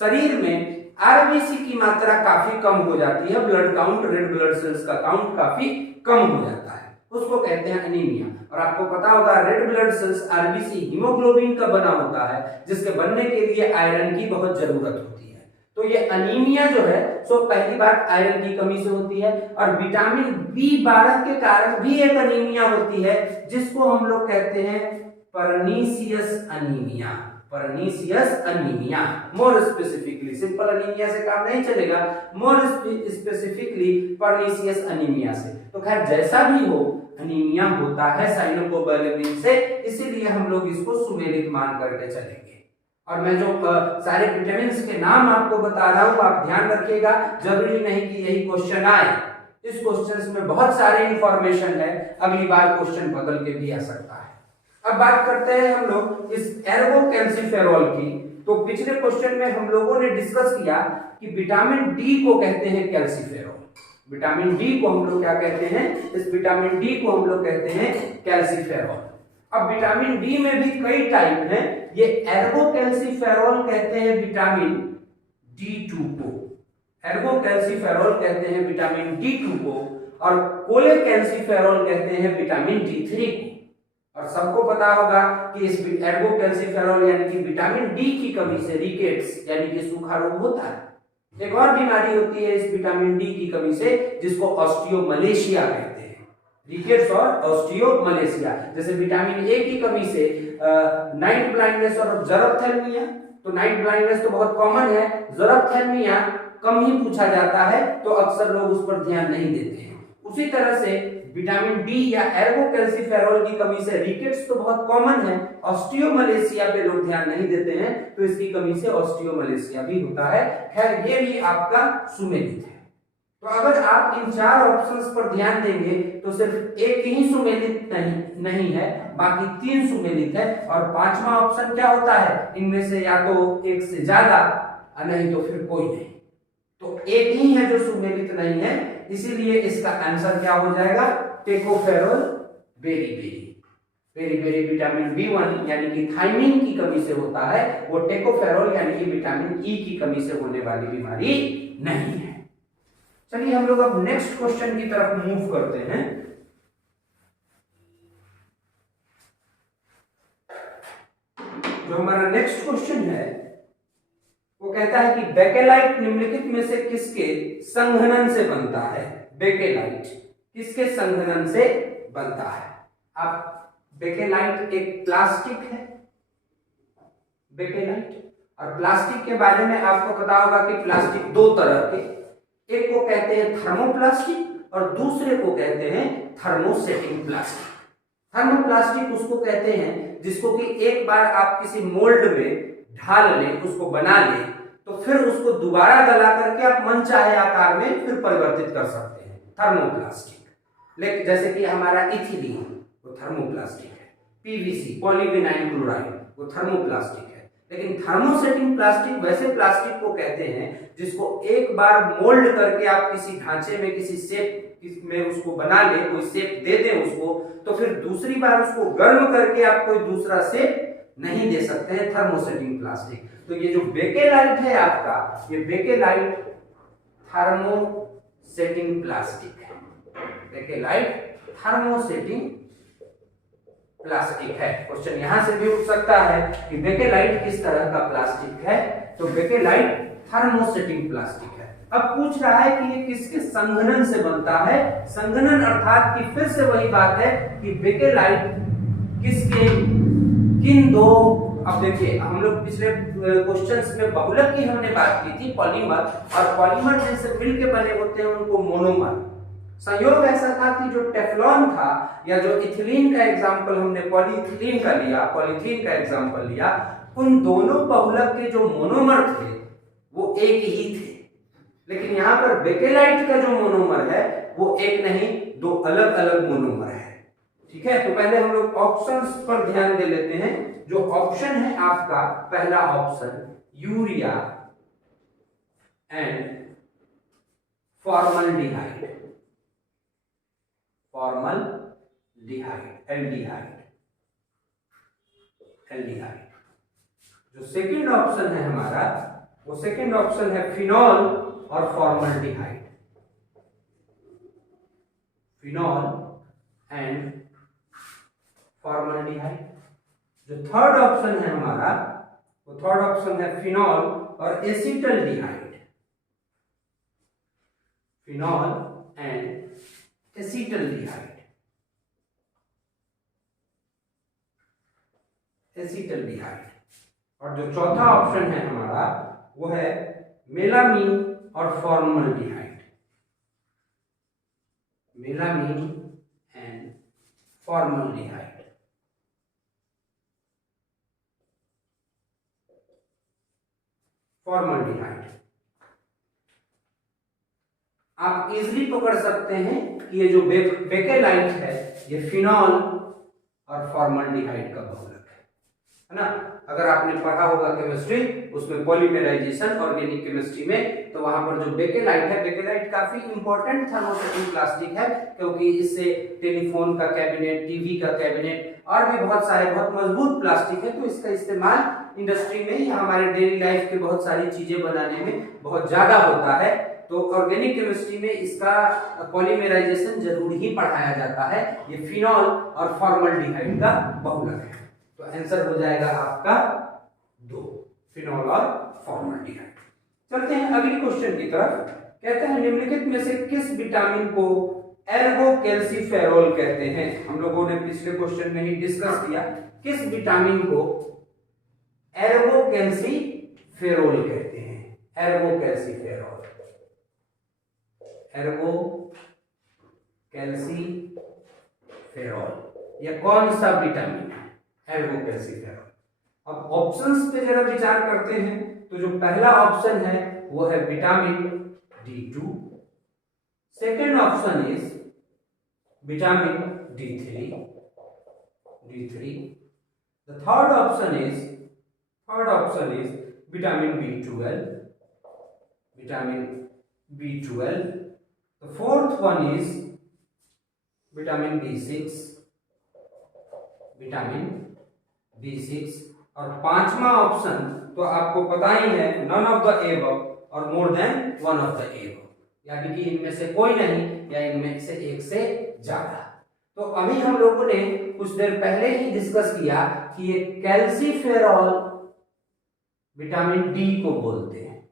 शरीर में आरबीसी की मात्रा काफी कम हो जाती है, blood count, red blood cells का काउंट काफी कम हो जाता है, उसको कहते हैं अनीमिया। और आपको पता होगा red blood cells RBC haemoglobin का बना होता है, जिसके बनने के लिए आयरन की बहुत जरूरत होती है। तो ये अनीमिया जो है सो पहली बात आयरन की कमी से होती है, और विटामिन B12 के कारण भी एक अनीमिया होती है जिसको हम लोग कहते हैं pernicious anaemia. Pernicious anaemia, more specifically, simple anaemia से काम नहीं चलेगा, मोर स्पेसिफिकली परनीसियस अनीमिया से। तो खैर जैसा भी हो अनीमिया होता है साइनोकोबैलेमिन से, इसीलिए हम लोग इसको सुमेलित मान करके चलेंगे। और मैं जो सारे विटामिन के नाम आपको बता रहा हूं आप ध्यान रखिएगा, जरूरी नहीं कि यही क्वेश्चन आए, इस क्वेश्चन में बहुत सारे इंफॉर्मेशन है, अगली बार क्वेश्चन बदल के भी आ सकता है। अब बात करते हैं हम लोग इस एर्गोकैल्सिफेरॉल की। तो पिछले क्वेश्चन में हम लोगों ने डिस्कस किया कि विटामिन डी को कहते हैं कैल्सिफेरॉल। विटामिन डी को हम लोग क्या कहते हैं, इस विटामिन डी को हम लोग कहते हैं कैल्सिफेरॉल। अब विटामिन डी में भी कई टाइप हैं, ये एर्गोकैल्सिफेरॉल कहते हैं विटामिन D2 को, एर्गोकैल्सिफेरॉल कहते हैं विटामिन D2 को, और कोलेकैल्सिफेरॉल कहते हैं विटामिन D3 को। और सबको पता होगा कि इस एर्गोकैल्सिफेरॉल यानी कि विटामिन डी की कमी से रिकेट्स यानी कि सूखा रोग होता है। एक और बीमारी होती है इस विटामिन डी की कमी से जिसको ऑस्टियोमलेशिया कहते हैं, रिकेट्स और ऑस्टियोमलेशिया। जैसे विटामिन ए की कमी से नाइट ब्लाइंडनेस और जरप्थेल्मिया, तो नाइट ब्लाइंडनेस तो बहुत कॉमन है, जरप्थेल्मिया कम ही पूछा जाता है, तो अक्सर लोग उस पर ध्यान नहीं देते हैं। उसी तरह से विटामिन डी या एर्गोकैल्सिफेरॉल की कमी से रिकेट्स तो बहुत कॉमन है, ऑस्टियोमलेशिया पे लोग ध्यान नहीं देते हैं, तो इसकी कमी से ऑस्टियोमलेशिया भी होता है। खैर ये भी आपका सुमेलित है। तो अगर आप इन चार ऑप्शंस पर ध्यान देंगे तो सिर्फ एक ही सुमेलित नहीं है, बाकी 3 सुमेलित है, और 5वां ऑप्शन क्या होता है, इनमें से या तो एक से ज्यादा नहीं तो फिर कोई नहीं, तो एक ही है जो सुमेलित नहीं है, इसीलिए इसका आंसर क्या हो जाएगा, tocopherol beriberi. Beriberi vitamin B1 यानी कि थायमिन की कमी से होता है, वो टेकोफेरॉल यानी कि विटामिन ई की कमी से होने वाली बीमारी नहीं है। चलिए हम लोग अब नेक्स्ट क्वेश्चन की तरफ मूव करते हैं। जो हमारा नेक्स्ट क्वेश्चन है वो कहता है कि बेकेलाइट निम्नलिखित में से किसके संघनन से बनता है। बेकेलाइट किसके संघनन से बनता है। आप बेकेलाइट एक प्लास्टिक है, बेकेलाइट, और प्लास्टिक के बारे में आपको पता होगा कि प्लास्टिक 2 तरह के, एक को कहते हैं थर्मोप्लास्टिक और दूसरे को कहते हैं थर्मोसेटिंग प्लास्टिक। थर्मोप्लास्टिक उसको कहते हैं जिसको कि एक बार आप किसी मोल्ड में ढाल लें, उसको बना लें, तो फिर उसको दोबारा गला करके आप मनचाहे आकार में फिर परिवर्तित कर सकते हैं, थर्मोप्लास्टिक। लेकिन जैसे कि हमारा इथिलीन वो थर्मोप्लास्टिक है, पीवीसी पॉलीविनाइल क्लोराइड वो थर्मोप्लास्टिक है। लेकिन थर्मोसेटिंग प्लास्टिक वैसे प्लास्टिक को कहते हैं जिसको एक बार मोल्ड करके आप किसी ढांचे में किसी शेप में उसको बना ले, कोई शेप दे दें उसको, तो फिर दूसरी बार उसको गर्म करके आप कोई दूसरा शेप नहीं दे सकते हैं, थर्मोसेटिंग प्लास्टिक। तो ये जो बेकेलाइट है आपका, ये बेकेलाइट थर्मोसेटिंग प्लास्टिक है। बेकेलाइट थर्मोसेटिंग प्लास्टिक है। क्वेश्चन यहां से भी उठ सकता है कि बेकेलाइट किस तरह का प्लास्टिक है, तो बेकेलाइट थर्मोसेटिंग प्लास्टिक है। अब पूछ रहा है कि ये किसके संघनन से बनता है। संघनन अर्थात कि फिर से वही बात है कि बेकेलाइट किसके, किन 2 अब देखिए हम लोग पिछले क्वेश्चंस में बहुलक की हमने बात की थी, पॉलीमर, और पॉलीमर जिनसे मिलके बने होते हैं उनको मोनोमर। संयोग ऐसा था कि जो टेफ्लॉन था या जो इथिलीन का एग्जांपल हमने पॉलीइथिलीन का लिया, पॉलीथीन का एग्जांपल लिया, उन दोनों बहुलक के जो मोनोमर थे वो एक ही थे। लेकिन यहाँ पर बेकेलाइट का जो मोनोमर है वो एक नहीं, दो अलग अलग मोनोमर है। ठीक है, तो पहले हम लोग ऑप्शंस पर ध्यान दे लेते हैं। जो ऑप्शन है आपका पहला option urea and formaldehyde, formaldehyde, aldehyde, aldehyde. जो सेकंड ऑप्शन है हमारा वो सेकंड ऑप्शन है फिनॉल और फॉर्मल्डिहाइड, फिनॉल एंड फॉर्मल्डिहाइड। जो थर्ड ऑप्शन है हमारा वो थर्ड ऑप्शन है फिनॉल और acetaldehyde, phenol and acetaldehyde, acetaldehyde. और जो चौथा ऑप्शन है हमारा वो है मेलामीन और फॉर्मल्डिहाइड, मेलामीन एंड फॉर्मल्डिहाइड। फॉर्मल्डिहाइड आप इजीली पकड़ सकते हैं कि ये जो बेकेलाइट है ये फिनॉल और फॉर्मल्डिहाइड का बहुलक है ना। अगर आपने पढ़ा होगा केमिस्ट्री, उसमें पॉलीमराइजेशन ऑर्गेनिक केमिस्ट्री में, तो वहां पर जो बेकेलाइट है, बेकेलाइट काफी इंपॉर्टेंट थर्मोसेटिंग प्लास्टिक है, क्योंकि इससे टेलीफोन का कैबिनेट, टीवी का कैबिनेट और भी बहुत सारे बहुत मजबूत प्लास्टिक है, तो इसका इस्तेमाल इंडस्ट्री में या हमारे डेली लाइफ के बहुत सारी चीजें बनाने में बहुत ज्यादा होता है। तो ऑर्गेनिक केमिस्ट्री में इसका पॉलीमराइजेशन जरूर ही पढ़ाया जाता है। ये फिनॉल और फॉर्मल्डिहाइड का बहुलक है, तो आंसर हो जाएगा आपका 2, फिनॉल और फॉर्मल्डिहाइड। चलते हैं अगले क्वेश्चन की तरफ। कहते हैं निम्नलिखित में से किस विटामिन को एर्गोकैल्सिफेरॉल कहते हैं। हम लोगों ने पिछले क्वेश्चन में ही डिस्कस किया, किस विटामिन को एर्गोकैल्सिफेरॉल कहते हैं, एर्गोकैल्सिफेरॉल, एर्गोकैल्सिफेरॉल। यह कौन सा विटामिन है एर्गोकैल्सिफेरॉल। अब ऑप्शंस पे जरा विचार करते हैं, तो जो पहला ऑप्शन है वो है vitamin D2, second option is vitamin D3, the third option is vitamin B12, the fourth one is vitamin B6, और पांचवा ऑप्शन तो आपको पता ही है, नन ऑफ द एबव और more than one of the above, यानी कि इनमें से कोई नहीं या इनमें से एक से ज्यादा। तो अभी हम लोगों ने कुछ देर पहले ही डिस्कस किया कि ये कैल्सिफेरॉल विटामिन डी को बोलते हैं,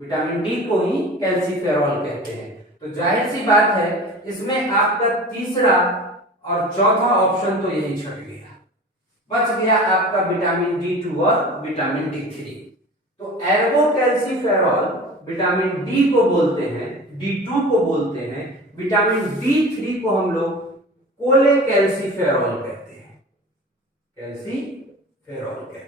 विटामिन डी को ही कैल्सिफेरॉल कहते हैं। तो जाहिर सी बात है इसमें आपका तीसरा और चौथा ऑप्शन तो यही छट गया, बच गया आपका विटामिन D2 और विटामिन D3। तो एर्गोकैल्सिफेरॉल विटामिन डी को बोलते हैं, D2 को बोलते हैं, विटामिन D3 को हम लोग कोलेकैल्सिफेरॉल कहते हैं, कैल्सिफेरॉल कहते हैं।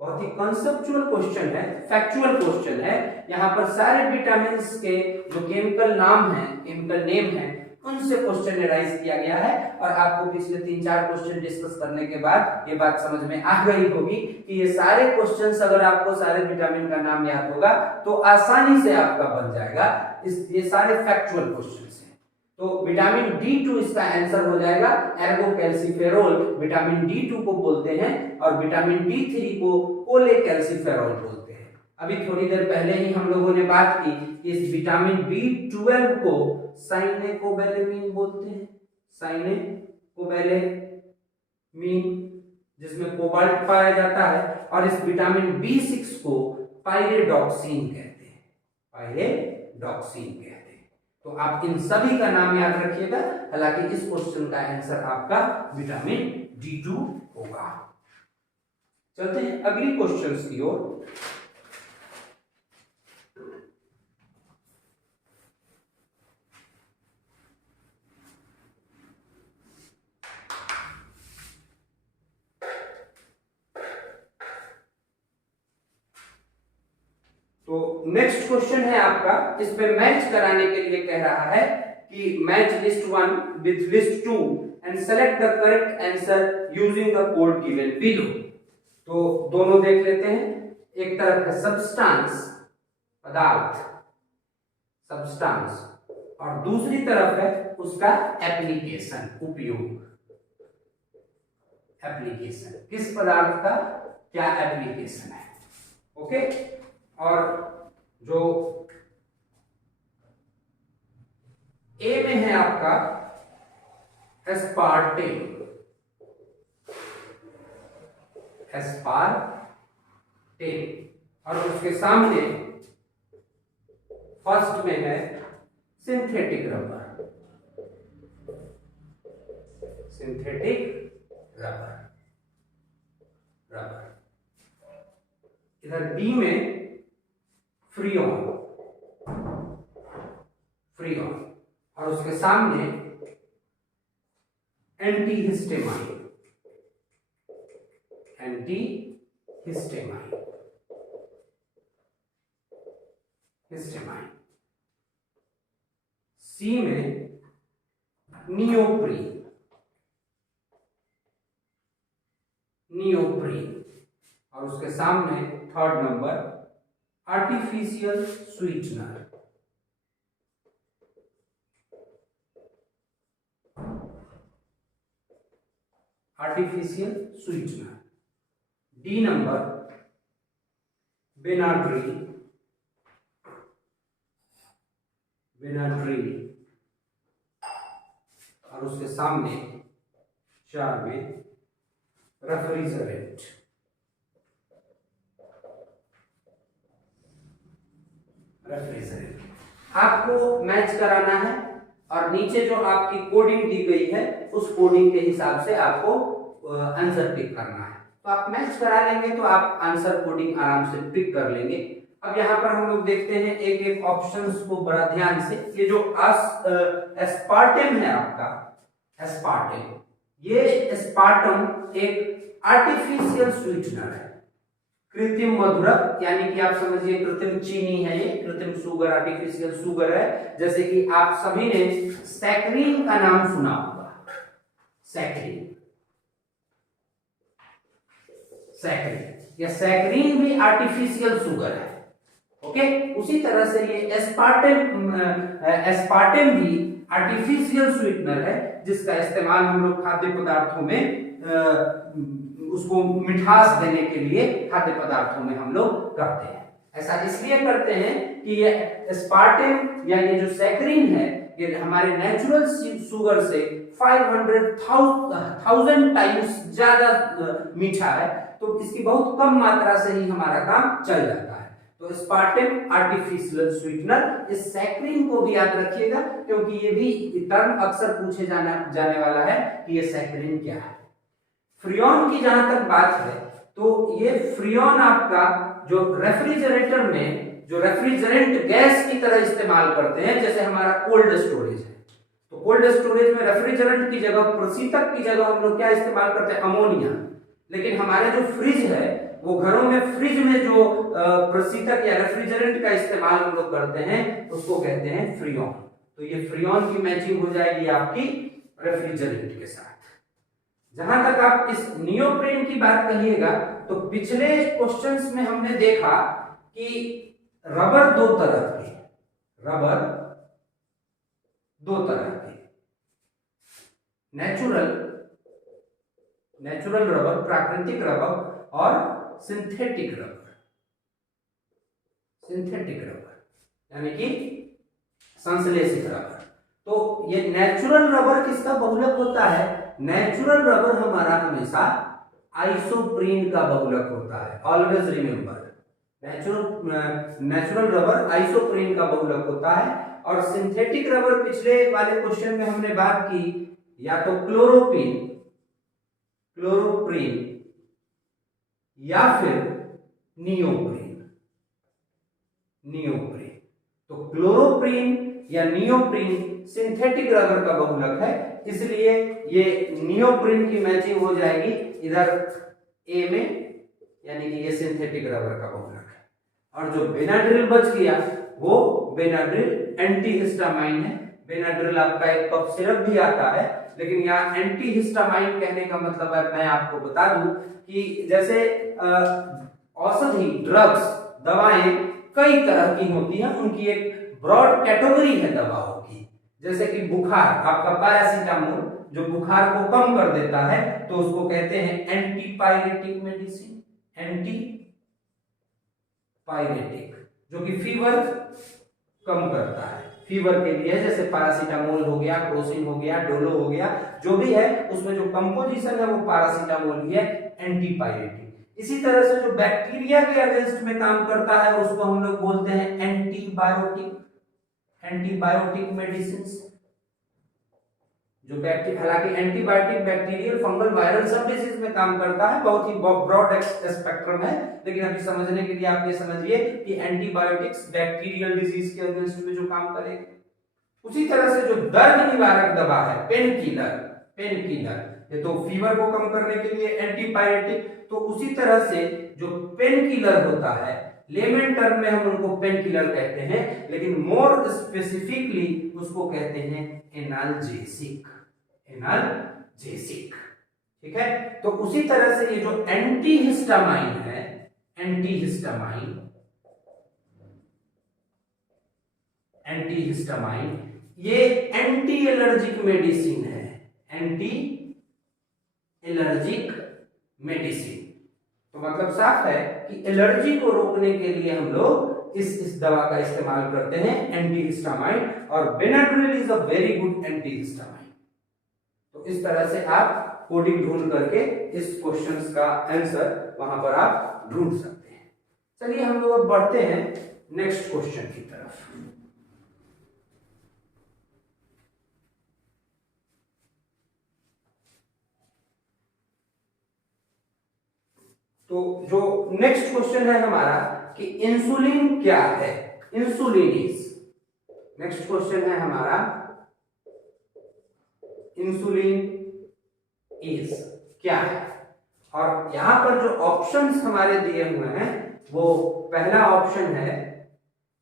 बहुत ही कंसेप्चुअल क्वेश्चन है, फैक्चुअल क्वेश्चन है। यहाँ पर सारे विटामिन के जो केमिकल नाम है, केमिकल नेम है, उनसे क्वेश्चन एराइज किया गया है। और आपको पिछले 3-4 क्वेश्चन डिस्कस करने के बाद ये बात समझ में आ गई होगी कि ये सारे क्वेश्चंस, अगर आपको सारे विटामिन का नाम याद होगा तो आसानी से आपका बन जाएगा। ये सारे फैक्चुअल क्वेश्चंस हैं। तो विटामिन D2 इसका आंसर हो जाएगा। एर्गोकैल्सिफेरॉल विटामिन D2 को बोलते हैं और विटामिन D3 को कोलेकैल्सिफेरॉल बोलते हैं। अभी थोड़ी देर पहले ही हम लोगों ने बात की कि इस विटामिन B12 को साइनेकोबैलेमिन बोलते हैं, साइनेकोबैलेमिन, जिसमें कोबाल्ट पाया जाता है, और इस विटामिन B6 को पायरेडॉक्सिन कहते हैं, पायरेडॉक्सिन कहते हैं। तो आप इन सभी का नाम याद रखिएगा। हालांकि इस क्वेश्चन का आंसर आपका विटामिन D2 होगा। चलते हैं अगली क्वेश्चंस की ओर। तो नेक्स्ट क्वेश्चन है आपका, इसमें मैच कराने के लिए कह रहा है कि match list 1 with list 2 and select the correct answer using the code given below. तो दोनों देख लेते हैं। एक तरफ है सब्सटेंस, पदार्थ, सब्सटेंस, और दूसरी तरफ है उसका एप्लीकेशन, उपयोग। एप्लीकेशन, किस पदार्थ का क्या एप्लीकेशन है। ओके, और जो ए में है आपका एस्पार्टेम, एस्पार्टेम, और उसके सामने फर्स्ट में है synthetic rubber, synthetic rubber, rubber. इधर बी में फ्रियोन, फ्रियोन, और उसके सामने एंटीहिस्टेमाइन, एंटीहिस्टेमाइन, हिस्टेमाइन। सी में नियोप्रीन, नियोप्रीन, और उसके सामने third number artificial sweetener, artificial sweetener. D number Benadryl, Benadryl, और उसके सामने 4 में रेफ्रिजरेंट, रेफ्रिजरेंट। आपको मैच कराना है और नीचे जो आपकी कोडिंग दी गई है उस कोडिंग के हिसाब से आपको आंसर पिक करना है। तो आप मैच करा लेंगे तो आप आंसर कोडिंग आराम से पिक कर लेंगे। अब यहाँ पर हम लोग देखते हैं एक एक ऑप्शंस को बड़ा ध्यान से। ये जो एस्पार्टेम है आपका, एस्पार्टेम, ये एस्पार्टम एक आर्टिफिशियल स्वीटनर है, कृत्रिम मधुरक, यानी कि आप समझिए कृत्रिम चीनी है, ये कृत्रिम शुगर, आर्टिफिशियल शुगर है। जैसे कि आप सभी ने सैकरीन का नाम सुना होगा, सैकरीन, सैकरीन, या सैकरीन भी आर्टिफिशियल शुगर है। ओके, उसी तरह से ये एस्पार्टेम, एस्पार्टेम भी आर्टिफिशियल स्वीटनर है जिसका इस्तेमाल हम लोग खाद्य पदार्थों में उसको मिठास देने के लिए खाद्य पदार्थों में हम लोग करते हैं। ऐसा इसलिए करते हैं कि ये एस्पार्टेम या ये जो सैकरीन है ये हमारे नेचुरल शुगर से 500,000 टाइम्स ज्यादा मीठा है, तो इसकी बहुत कम मात्रा से ही हमारा काम चल जाता है। तो एस्पार्टेम आर्टिफिशियल स्वीटनर, इस सैकरीन को भी याद रखिएगा क्योंकि ये भी टर्म अक्सर पूछे जाने वाला है कि ये सैकरीन क्या है। फ्रियोन की जहां तक बात है तो ये फ्रियोन आपका जो रेफ्रिजरेटर में जो रेफ्रिजरेंट गैस की तरह इस्तेमाल करते हैं, जैसे हमारा कोल्ड स्टोरेज है, तो कोल्ड स्टोरेज में रेफ्रिजरेंट की जगह, प्रशीतक की जगह हम लोग क्या इस्तेमाल करते हैं, अमोनिया। लेकिन हमारे जो फ्रिज है वो घरों में, फ्रिज में जो प्रशीतक या रेफ्रिजरेंट का इस्तेमाल हम लोग करते हैं उसको कहते हैं फ्रियोन। तो ये फ्रियोन की मैचिंग हो जाएगी आपकी रेफ्रिजरेंट के साथ। जहां तक आप इस नियोप्रीन की बात कहिएगा तो पिछले क्वेश्चंस में हमने देखा कि रबर दो तरह के, रबर दो तरह के, नेचुरल रबर, प्राकृतिक रबर और सिंथेटिक रबर, सिंथेटिक रबर यानी कि संश्लेषित रबर। तो ये नेचुरल रबर किसका बहुलक होता है, नेचुरल रबर हमारा हमेशा आइसोप्रीन का बहुलक होता है। Always remember, natural rubber isoprene का बहुलक होता है। और सिंथेटिक रबर पिछले वाले क्वेश्चन में हमने बात की, या तो क्लोरोप्रीन या फिर नियोप्रीन। नियोप्रीन, तो क्लोरोप्रीन या नियोप्रीन सिंथेटिक रबर का बहुलक है, इसलिए ये नियोप्रीन की मैचिंग हो जाएगी इधर ए में, यानी कि ये सिंथेटिक रबर का बहुलक है। और जो बेनाड्रिल बच गया वो बेनाड्रिल एंटीहिस्टामाइन है। बेनाड्रिल आपका एक कफ सिरप भी आता है, लेकिन यहाँ एंटीहिस्टामाइन कहने का मतलब है, मैं आपको बता दूं कि जैसे औषधि ड्रग्स दवाएं कई तरह की होती हैं, उनकी एक ब्रॉड कैटेगरी है दवाओं की। जैसे कि बुखार, आपका पैरासीटामोल जो बुखार को कम कर देता है तो उसको कहते हैं एंटीपायरेटिक मेडिसिन, एंटीपायरेटिक, जो कि फीवर कम करता है। फीवर के लिए जैसे पैरासीटामोल हो गया, क्रोसिन हो गया, डोलो हो गया, जो भी है उसमें जो कंपोजिशन है वो पैरासीटामोल ही है, एंटीपायरेटिक। इसी तरह से जो बैक्टीरिया के अगेंस्ट में काम करता है उसको हम लोग बोलते हैं एंटीबायोटिक, एंटीबायोटिक मेडिसिन। जो हालांकि एंटीबायोटिक बैक्टीरियल, फंगल, वायरल सब डिजीज में काम करता है, बहुत ही ब्रॉड स्पेक्ट्रम है, लेकिन अभी समझने के लिए आप ये समझिए कि एंटीबायोटिक्स बैक्टीरियल डिजीज के अगेंस्ट में जो काम करेगा। उसी तरह से जो दर्द निवारक दवा है पेन किलर, पेन किलर ये तो फीवर को कम करने के लिए एंटीपायरेटिक, तो उसी तरह से जो पेन किलर होता है, लेमन टर्म में हम उनको पेन किलर कहते हैं, लेकिन मोर स्पेसिफिकली उसको कहते हैं एनाल्जेसिक, एनाल्जेसिक। ठीक है, तो उसी तरह से ये जो एंटीहिस्टामाइन है, एंटीहिस्टामाइन, एंटीहिस्टामाइन ये एंटी एलर्जिक मेडिसिन है, एंटी एलर्जिक मेडिसिन। तो मतलब साफ है कि एलर्जी को रोकने के लिए हम लोग इस दवा का इस्तेमाल करते हैं, एंटीहिस्टामाइन, और Benadryl is a very good antihistamine. तो इस तरह से आप कोडिंग ढूंढ करके इस क्वेश्चंस का आंसर वहां पर आप ढूंढ सकते हैं। चलिए हम लोग बढ़ते हैं नेक्स्ट क्वेश्चन की तरफ। तो जो नेक्स्ट क्वेश्चन है हमारा कि इंसुलिन क्या है, इंसुलिन इज, नेक्स्ट क्वेश्चन है हमारा इंसुलिन इज क्या है। और यहां पर जो ऑप्शंस हमारे दिए हुए हैं वो पहला ऑप्शन है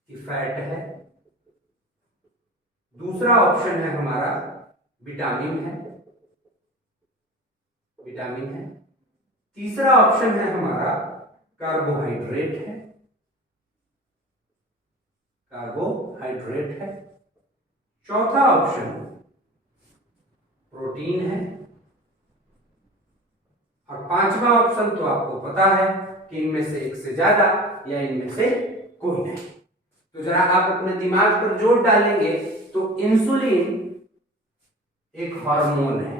कि फैट है, दूसरा ऑप्शन है हमारा विटामिन है, विटामिन है, तीसरा ऑप्शन है हमारा कार्बोहाइड्रेट है, कार्बोहाइड्रेट है, चौथा ऑप्शन प्रोटीन है, और पांचवा ऑप्शन तो आपको पता है कि इनमें से एक से ज्यादा या इनमें से कोई नहीं। तो जरा आप अपने दिमाग पर जोर डालेंगे तो इंसुलिन एक हार्मोन है,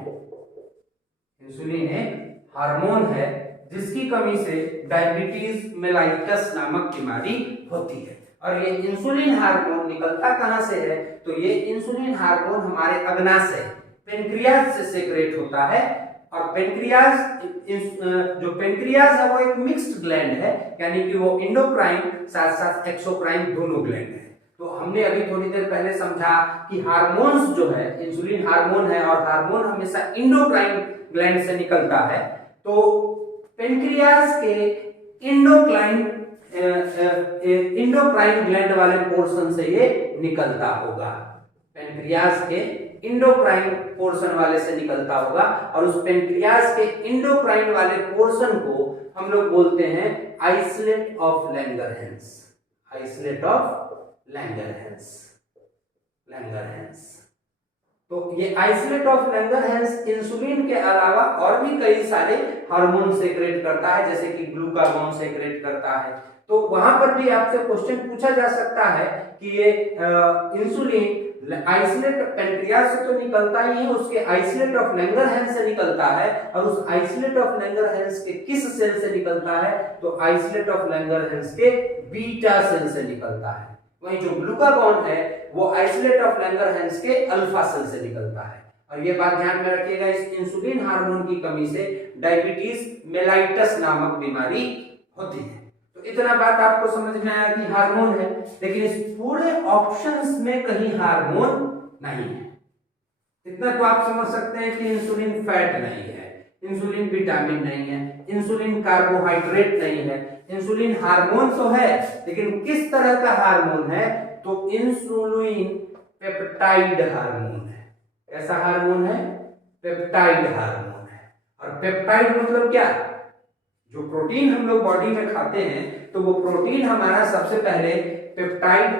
इंसुलिन एक हार्मोन है जिसकी कमी से डायबिटीज मेलाइटस नामक बीमारी होती है। और ये इंसुलिन हार्मोन निकलता कहां से है, तो ये इंसुलिन हार्मोन हमारे अग्नाशय पेनक्रियाज से सेक्रेट होता है। और पेनक्रियाज, जो पेनक्रियाज है वो एक मिक्स्ड ग्लैंड है, यानी कि वो इंडोक्राइन साथ साथ एक्सोक्राइन दोनों ग्लैंड है। तो हमने अभी थोड़ी देर पहले समझा कि हार्मोन्स जो है, इंसुलिन हार्मोन है और हार्मोन हमेशा इंडोक्राइन ग्लैंड से निकलता है। तो पेनक्रियाज के इंडोक्राइन ग्लैंड वाले पोर्शन से ये निकलता होगा, पेनक्रियाज के इंडोक्राइन पोर्शन वाले से निकलता होगा। और उस पेनक्रियाज के इंडोक्राइन वाले पोर्शन को हम लोग बोलते हैं islet of Langerhans, islet of Langerhans, Langerhans. तो ये आइसलेट ऑफ लैंगरहैंस इंसुलिन के अलावा और भी कई सारे हार्मोन सेक्रेट करता है, जैसे कि ग्लूकागॉन सेक्रेट करता है। तो वहां पर भी आपसे क्वेश्चन पूछा जा सकता है कि ये इंसुलिन आइसलेट पेनक्रियाज से तो निकलता ही है, उसके आइसलेट ऑफ लैंगरहैंस से निकलता है। और उस आइसलेट ऑफ लैंगरहैंस के किस सेल से निकलता है, तो आइसलेट ऑफ लैंगरहैंस के बीटा सेल से निकलता है। वहीं जो ग्लूकागॉन है वो आइसोलेट ऑफ लैंगरहैंस के अल्फा सेल से निकलता है। और ये बात ध्यान में रखिएगा, इस इंसुलिन हार्मोन की कमी से डायबिटीज मेलाइटस नामक बीमारी होती है। तो इतना बात आपको समझ में आया कि हार्मोन है, लेकिन इस पूरे ऑप्शंस में कहीं हार्मोन नहीं है। इतना तो आप समझ सकते हैं कि इंसुलिन फैट नहीं है, इंसुलिन विटामिन नहीं है, इंसुलिन कार्बोहाइड्रेट नहीं है। इंसुलिन हार्मोन तो है, लेकिन किस तरह का हार्मोन है? तो इंसुलिन पेप्टाइड हार्मोन है। कैसा हार्मोन है? पेप्टाइड हार्मोन है। और पेप्टाइड मतलब क्या? जो प्रोटीन हम लोग बॉडी में खाते हैं, तो वो प्रोटीन हमारा सबसे पहले पेप्टाइड,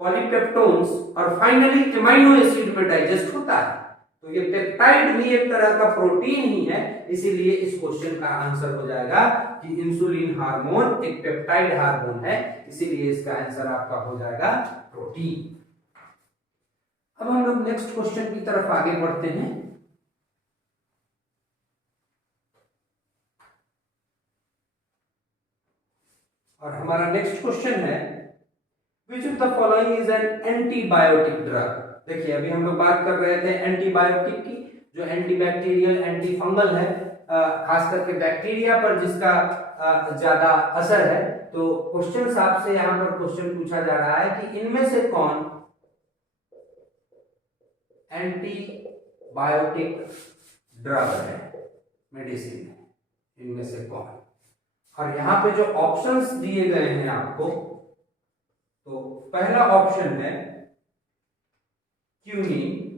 पॉलीपेप्टोन्स और फाइनली एमाइनो एसिड में डाइजेस्ट होता है। तो ये पेप्टाइड भी एक तरह का प्रोटीन ही है, इसीलिए इस क्वेश्चन का आंसर हो जाएगा कि इंसुलिन हार्मोन एक पेप्टाइड हार्मोन है, इसीलिए इसका आंसर आपका हो जाएगा प्रोटीन। अब हम लोग नेक्स्ट क्वेश्चन की तरफ आगे बढ़ते हैं। और हमारा नेक्स्ट क्वेश्चन है, विच of the following is an antibiotic drug. देखिए अभी हम लोग बात कर रहे थे एंटीबायोटिक की, जो एंटीबैक्टीरियल एंटी फंगल है, खास करके बैक्टीरिया पर जिसका ज्यादा असर है। तो क्वेश्चन आपसे यहाँ पर क्वेश्चन पूछा जा रहा है कि इनमें से कौन एंटीबायोटिक ड्रग है, मेडिसिन है, इनमें से कौन? और यहाँ पे जो ऑप्शंस दिए गए हैं आपको, तो पहला ऑप्शन है क्यूनिन,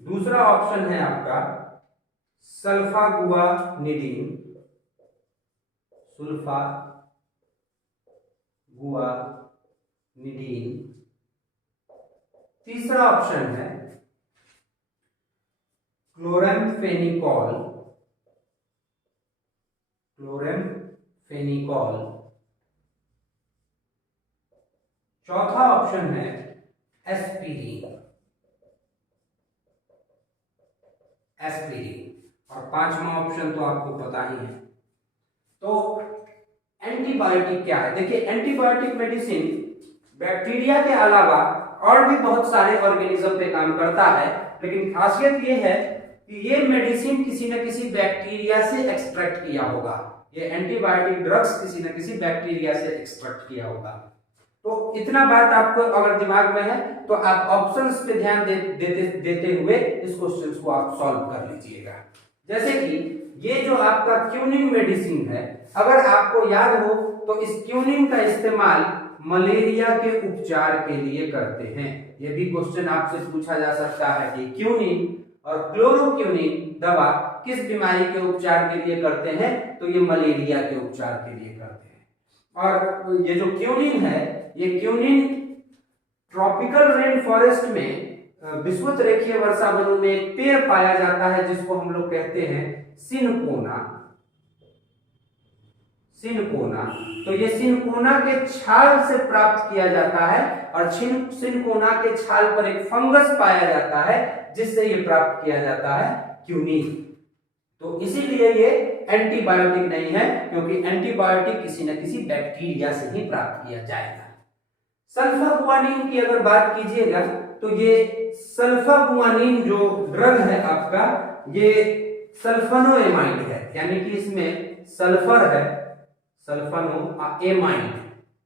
दूसरा ऑप्शन है आपका सल्फागुआनिडीन, तीसरा ऑप्शन है क्लोरेम्फेनिकॉल, चौथा ऑप्शन है एस्पिरिन, और पांचवा ऑप्शन तो आपको पता ही है। तो एंटीबायोटिक क्या है? देखिए एंटीबायोटिक मेडिसिन बैक्टीरिया के अलावा और भी बहुत सारे ऑर्गेनिज्म पे काम करता है, लेकिन खासियत ये है कि ये मेडिसिन किसी न किसी बैक्टीरिया से एक्सट्रैक्ट किया होगा। ये एंटीबायोटिक ड्रग्स किसी न किसी बैक्टीरिया से एक्सट्रैक्ट किया होगा। तो इतना बात आपको अगर दिमाग में है तो आप ऑप्शंस पे ध्यान देते हुए इस क्वेश्चन को आप सॉल्व कर लीजिएगा। जैसे कि ये जो आपका क्यूनिन मेडिसिन है, अगर आपको याद हो तो इस क्यूनिन का इस्तेमाल मलेरिया के उपचार के लिए करते हैं। ये भी क्वेश्चन आपसे पूछा जा सकता है कि क्यूनिन और क्लोरोक्यूनिन दवा किस बीमारी के उपचार के लिए करते हैं? तो ये मलेरिया के उपचार के लिए करते हैं। और ये जो क्यूनिन है, ये क्यूनिन ट्रॉपिकल रेन फॉरेस्ट में विषुवत रेखीय वर्षा वनों में एक पेड़ पाया जाता है जिसको हम लोग कहते हैं सिनकोना। तो ये सिनकोना के छाल से प्राप्त किया जाता है, और सिनकोना के छाल पर एक फंगस पाया जाता है जिससे ये प्राप्त किया जाता है क्यूनिन। तो इसीलिए ये एंटीबायोटिक नहीं है, क्योंकि एंटीबायोटिक किसी न किसी बैक्टीरिया से ही प्राप्त किया जाएगा। सल्फागुआनिन की अगर बात कीजिएगा तो ये सल्फागुआनिन जो ड्रग है आपका, ये सल्फोनेमाइड है, यानी कि इसमें सल्फर है, सल्फोनेमाइड।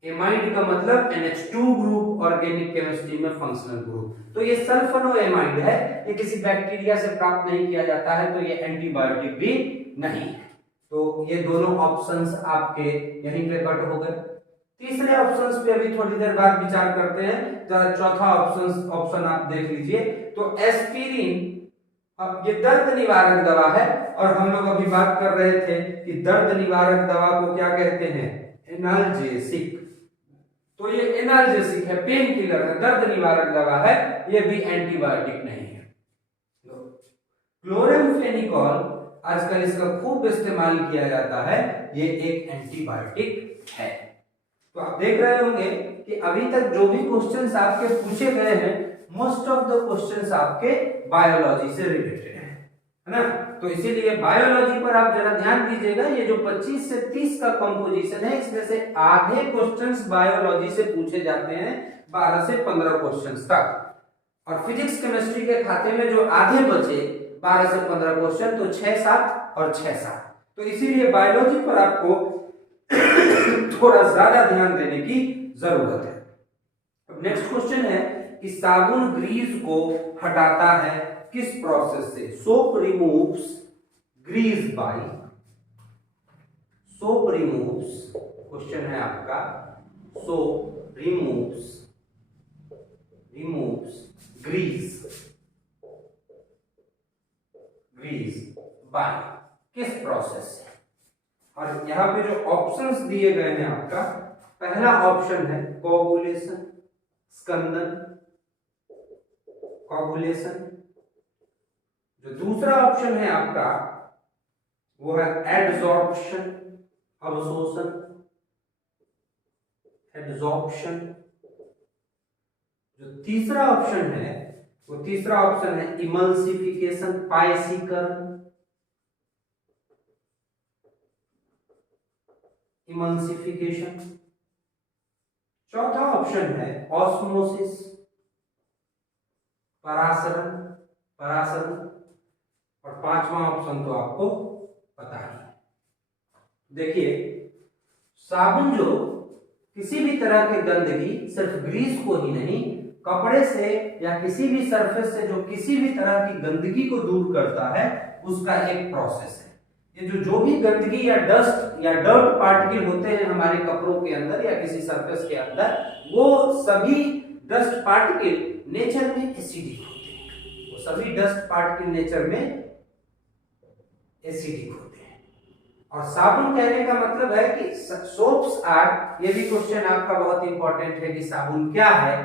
एमाइड का मतलब NH2 ग्रुप, ऑर्गेनिक केमिस्ट्री में फंक्शनल ग्रुप। तो ये सल्फोनेमाइड है, ये किसी बैक्टीरिया से प्राप्त नहीं किया जाता है, तो ये एंटीबायोटिक भी नहीं है। तो ये दोनों ऑप्शंस आपके यहीं पे कट हो गए। तीसरे ऑप्शंस पे अभी थोड़ी देर बाद विचार करते हैं। जरा चौथा ऑप्शन आप देख लीजिए। तो एस्पिरिन, अब ये दर्द निवारक दवा है, और हम लोग अभी बात कर रहे थे कि दर्द निवारक दवा को क्या कहते हैं? एनाल्जेसिक। तो ये एनाल्जेसिक है, पेन किलर है, दर्द निवारक दवा है, ये भी एंटीबायोटिक नहीं है। क्लोरेम्फेनिकॉल आजकल इसका खूब इस्तेमाल किया जाता है, ये एक एंटीबायोटिक है। तो आप देख रहे होंगे कि अभी तक जो भी क्वेश्चंस आपके पूछे गए हैं, मोस्ट ऑफ द क्वेश्चंस आपके बायोलॉजी से रिलेटेड है ना। तो इसीलिए बायोलॉजी पर आप जरा ध्यान दीजिएगा। ये जो 25 से 30 का कंपोजिशन है, इसमें से आधे क्वेश्चंस बायोलॉजी से पूछे जाते हैं, 12 से 15 क्वेश्चंस तक। और फिजिक्स केमिस्ट्री के खाते में जो आधे बचे 12 से 15 क्वेश्चन, तो 6 7 और 6 7, तो इसीलिए बायोलॉजी पर आपको थोड़ा ज्यादा ध्यान देने की जरूरत है। अब नेक्स्ट क्वेश्चन है कि साबुन ग्रीस को हटाता है किस प्रोसेस से? Soap removes grease by, soap removes, question है आपका, सोप रिमूव्स ग्रीस बाय किस प्रोसेस से? और यहां पे जो ऑप्शंस दिए गए हैं आपका, पहला ऑप्शन है कोगुलेशन, स्कंदन, कोगुलेशन। जो दूसरा ऑप्शन है आपका वो है एडजॉर्प्शन, अवशोषण, एडजॉर्प्शन। जो तीसरा ऑप्शन है वो तीसरा ऑप्शन है इमल्सिफिकेशन, पायसीकरण, इमल्सिफिकेशन। चौथा ऑप्शन है ऑस्मोसिस, परासरण, और पांचवा ऑप्शन तो आपको पता ही। देखिए, साबुन जो किसी भी तरह की गंदगी, सिर्फ ग्रीस को ही नहीं, कपड़े से या किसी भी सरफेस से जो किसी भी तरह की गंदगी को दूर करता है, उसका एक प्रोसेस है। ये जो भी गंदगी या डस्ट या डर्ट पार्टिकल होते हैं हमारे कपड़ों के अंदर या किसी सरफेस के अंदर, वो सभी डस्ट पार्टिकल नेचर में एसिडिक होते हैं। वो सभी डस्ट पार्टिकल नेचर में एसिडिक होते हैं। और साबुन कहने का मतलब है कि सोप्स आर, ये भी क्वेश्चन आपका बहुत इंपॉर्टेंट है कि साबुन क्या है।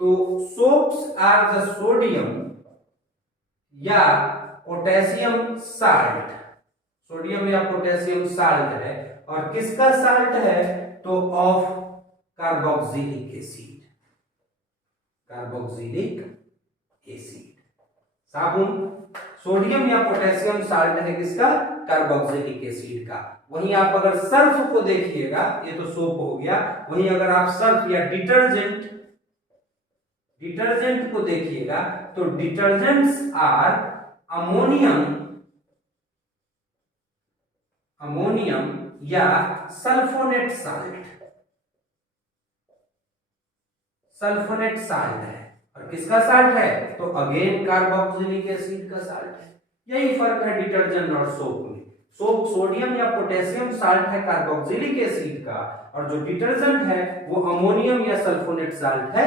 तो सोप्स आर द सोडियम या पोटेशियम साल्ट, सोडियम या पोटेशियम साल्ट है, और किसका साल्ट है? तो of carboxylic acid, carboxylic acid. साबुन सोडियम या पोटेशियम साल्ट है किसका? कार्बोक्सिलिक एसिड का। वहीं आप अगर सर्फ को देखिएगा, ये तो सोप हो गया, वहीं अगर आप सर्फ या डिटर्जेंट को देखिएगा तो डिटर्जेंट्स आर अमोनियम या सल्फोनेट साल्ट है। और किसका साल्ट है? तो अगेन कार्बोक्सिलिक एसिड का साल्ट है। यही फर्क है डिटर्जेंट और सोप में। सोप सोडियम या पोटेशियम साल्ट है कार्बोक्सिलिक एसिड का, और जो डिटर्जेंट है वो अमोनियम या सल्फोनेट साल्ट है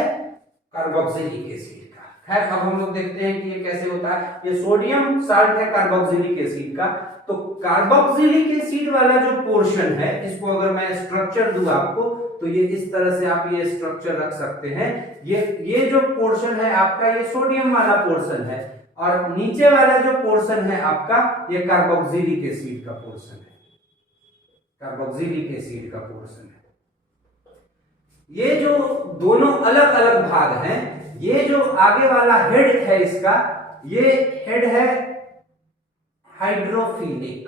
कार्बोक्सिलिक एसिड का। खैर, अब हम लोग देखते हैं कि ये कैसे होता है। ये सोडियम साल्ट है कार्बोक्सिलिक एसिड का, तो कार्बोक्सिलिक एसिड वाला जो पोर्शन है, इसको अगर मैं स्ट्रक्चर दूं आपको, तो ये इस तरह से आप ये स्ट्रक्चर रख सकते हैं। ये जो पोर्शन है आपका, ये सोडियम वाला पोर्शन है, और नीचे वाला जो पोर्शन है आपका, ये कार्बोक्सिलिक एसिड का पोर्शन है, कार्बोक्सिलिक एसिड का पोर्शन है। ये जो दोनों अलग अलग भाग हैं, ये जो आगे वाला हेड है इसका, ये हेड है हाइड्रोफिलिक,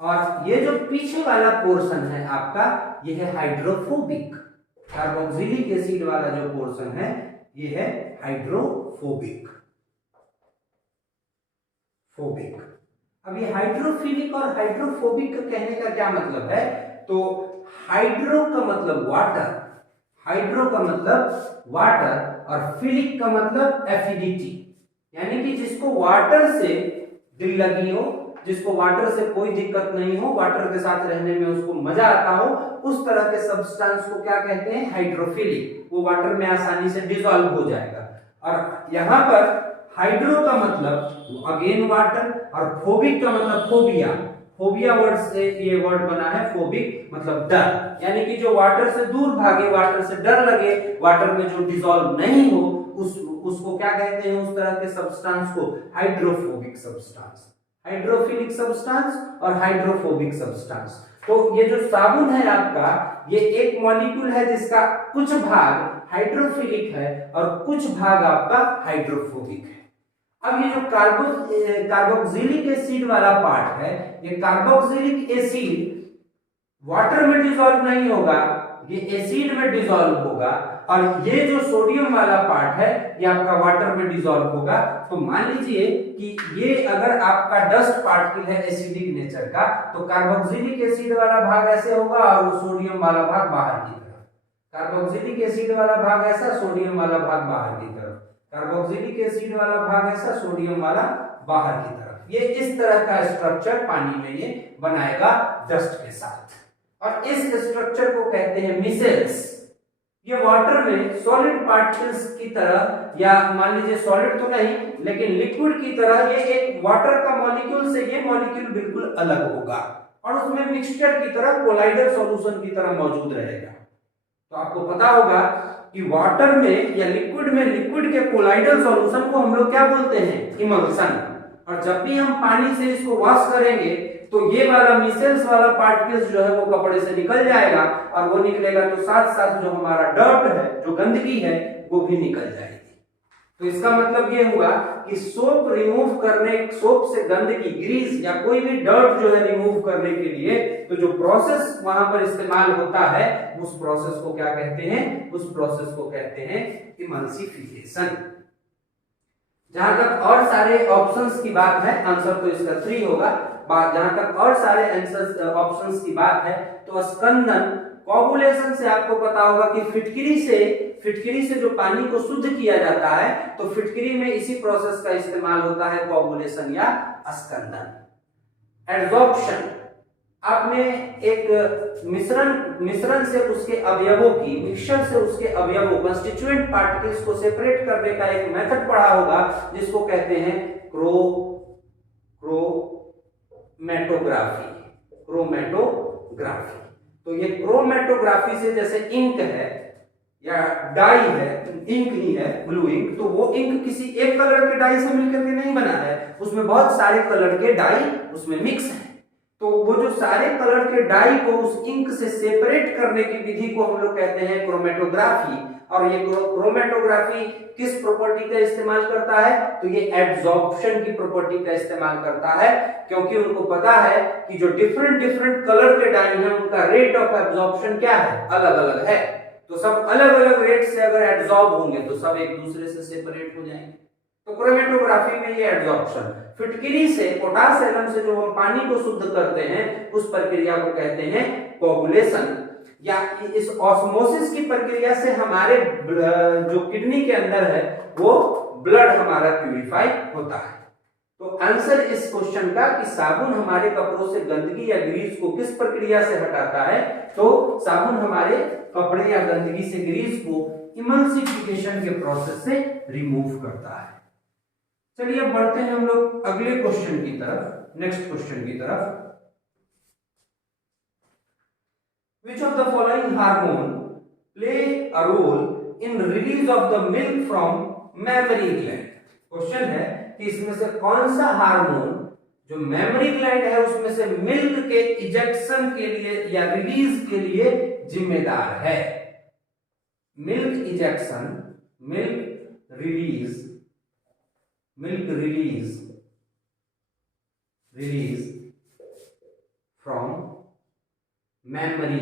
और ये जो पीछे वाला पोर्शन है आपका, ये है हाइड्रोफोबिक। कार्बोक्सिलिक एसिड वाला जो पोर्शन है, ये है हाइड्रोफोबिक। अब ये हाइड्रोफिलिक और हाइड्रोफोबिक का कहने का क्या मतलब है? तो हाइड्रो का मतलब वाटर, और फिलिक का मतलब एफिडिटी, यानी कि जिसको वाटर से दिल लगी हो, जिसको वाटर से कोई दिक्कत नहीं हो, वाटर के साथ रहने में उसको मजा आता हो, उस तरह के सब्सटेंस को क्या कहते हैं? हाइड्रोफिलिक। वो वाटर में आसानी से डिसॉल्व हो जाएगा। और यहां पर हाइड्रो का मतलब अगेन वाटर, और फोबिक का मतलब फोबिया वर्ड से ये वर्ड बना है। फोबिक मतलब डर, यानी कि जो वाटर से दूर भागे, वाटर से डर लगे, वाटर में जो डिसॉल्व नहीं हो, उसको क्या कहते हैं? उस तरह के सब्सटेंस को हाइड्रोफोबिक सब्सटेंस, हाइड्रोफिलिक सब्सटेंस और हाइड्रोफोबिक सब्सटेंस। तो ये जो साबुन है आपका, ये एक मॉलिक्यूल है जिसका कुछ भाग हाइड्रोफिलिक है और कुछ भाग आपका हाइड्रोफोबिक है। अब ये जो कार्बोक्सिलिक एसिड वाला पार्ट है, ये कार्बोक्सिलिक एसिड वाटर में डिसॉल्व नहीं होगा, ये एसिड में डिसॉल्व होगा और ये जो सोडियम वाला पार्ट है ये आपका वाटर में डिसॉल्व होगा। तो मान लीजिए कि ये अगर आपका डस्ट पार्टिकल है एसिडिक नेचर का, तो कार्बोक्सिलिक एसिड वाला भाग ऐसे होगा और वो सोडियम वाला भाग बाहर की तरफ। कार्बोक्सिलिक एसिड वाला भाग ऐसा, सोडियम वाला भाग बाहर की तरफ। कार्बोक्सिलिक एसिड वाला भाग ऐसा, सोडियम वाला बाहर की तरफ। ये इस तरह का स्ट्रक्चर पानी में ये बनाएगा डस्ट के साथ, और इस स्ट्रक्चर को कहते हैं मिसेल्स। ये वाटर में सॉलिड पार्टिकल्स की तरह, या मान लीजिए सॉलिड तो नहीं लेकिन लिक्विड की तरह, ये एक वाटर का मॉलिक्यूल से ये मॉलिक्यूल बिल्कुल अलग होगा और उसमें मिक्सचर की तरह कोलाइडल सॉल्यूशन की तरह मौजूद रहेगा। तो आपको पता होगा कि वाटर में या लिक्विड में लिक्विड के कोलाइडल सॉल्यूशन को हम लोग क्या बोलते हैं, इमल्शन। और जब भी हम पानी से इसको वॉश करेंगे तो ये वाला मिसेल्स वाला पार्टिकल्स जो है वो कपड़े से निकल जाएगा, और वो निकलेगा तो साथ साथ जो हमारा डर्ट है, जो गंदगी है, वो भी निकल जाएगी। तो इसका मतलब ये हुआ कि सोप रिमूव करने, सोप से गंदगी, ग्रीस या कोई भी डर्ट जो है रिमूव करने के लिए तो जो प्रोसेस वहां पर इस्तेमाल होता है उस प्रोसेस को क्या कहते हैं, उस प्रोसेस को कहते हैं इमल्सिफिकेशन। जहां तक और सारे ऑप्शंस की बात है, आंसर तो इसका 3 होगा। जहां तक और सारे आंसर्स ऑप्शंस की बात है तो स्कंदन, कोगुलेशन से आपको पता होगा कि फिटकरी से जो पानी को शुद्ध किया जाता है तो फिटकरी में इसी प्रोसेस का इस्तेमाल होता है, कोगुलेशन या स्कंदन। एड्सॉर्प्शन, आपने एक मिश्रण से उसके अवयवों की, मिक्सचर से उसके अवयवों, कंस्टिट्यूएंट पार्टिकल्स को सेपरेट करने का एक मेथड पढ़ा होगा जिसको कहते हैं क्रोमैटोग्राफी। तो ये क्रोमैटोग्राफी से, जैसे इंक है या डाई है, इंक ही है, ब्लू इंक, तो वो इंक किसी एक कलर के डाई से मिलकर के नहीं बना है, उसमें बहुत सारे कलर के डाई उसमें मिक्स है। तो वो जो सारे कलर के डाई को उस इंक से सेपरेट करने की विधि को हम लोग कहते हैं क्रोमैटोग्राफी। और ये क्रोमैटोग्राफी किस प्रॉपर्टी का इस्तेमाल करता है, तो ये एब्जॉर्प्शन की प्रॉपर्टी का इस्तेमाल करता है, क्योंकि उनको पता है कि जो डिफरेंट कलर के डाई हैं उनका रेट ऑफ एब्जॉर्प्शन क्या है, अलग अलग है। तो सब अलग अलग रेट से अगर एब्जॉर्ब होंगे तो सब एक दूसरे से सेपरेट हो जाएंगे। तो क्रोमैटोग्राफी में ये एब्जॉर्प्शन, फिटकरी से, पोटाश एलम से जो हम पानी को शुद्ध करते हैं उस प्रक्रिया को कहते हैं कोगुलेशन। या इस ऑस्मोसिस की प्रक्रिया से हमारे जो किडनी के अंदर है वो ब्लड हमारा प्यूरिफाई होता है। तो आंसर इस क्वेश्चन का कि साबुन हमारे कपड़ों से गंदगी या ग्रीस को किस प्रक्रिया से हटाता है, तो साबुन हमारे कपड़े या गंदगी से ग्रीस को इमल्सिफिकेशन के प्रोसेस से रिमूव करता है। चलिए अब बढ़ते हैं हम लोग अगले क्वेश्चन की तरफ, नेक्स्ट क्वेश्चन की तरफ। Which of the following hormone play a role in release of the milk from mammary gland? Question है कि इसमें से कौन सा हार्मोन जो मेमोरी ग्लैंड है उसमें से मिल्क के इजेक्शन के लिए या रिलीज के लिए जिम्मेदार है। Milk ejection, milk release from memory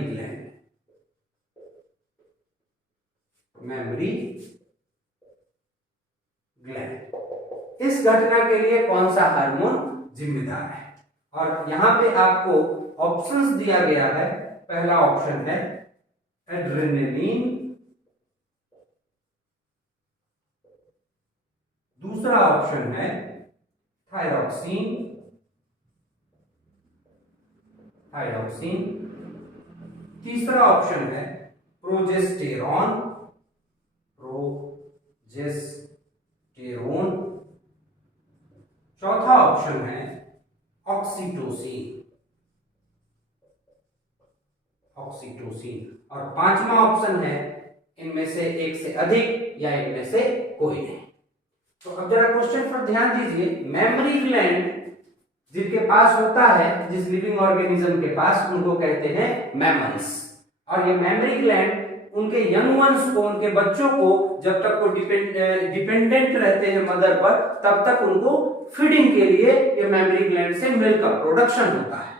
gland, इस घटना के लिए कौन सा हार्मोन जिम्मेदार है। और यहां पे आपको ऑप्शंस दिया गया है। पहला ऑप्शन है एड्रेनलिन, दूसरा ऑप्शन है थायरॉक्सिन, तीसरा ऑप्शन है प्रोजेस्टेरॉन, चौथा ऑप्शन है ऑक्सीटोसिन, और पांचवा ऑप्शन है इनमें से एक से अधिक या इनमें से कोई नहीं। तो अब जरा क्वेश्चन पर ध्यान दीजिए। मेमोरी ग्लैंड जिनके पास होता है, जिस लिविंग ऑर्गेनिज्म के पास, उनको कहते हैं मैमल्स। और ये मेमोरी ग्लैंड उनके यंग वंस को, उनके बच्चों को, जब तक वो डिपेंडेंट रहते हैं मदर पर, तब तक उनको फीडिंग के लिए ये मेमोरी ग्लैंड से मिल्क का प्रोडक्शन होता है।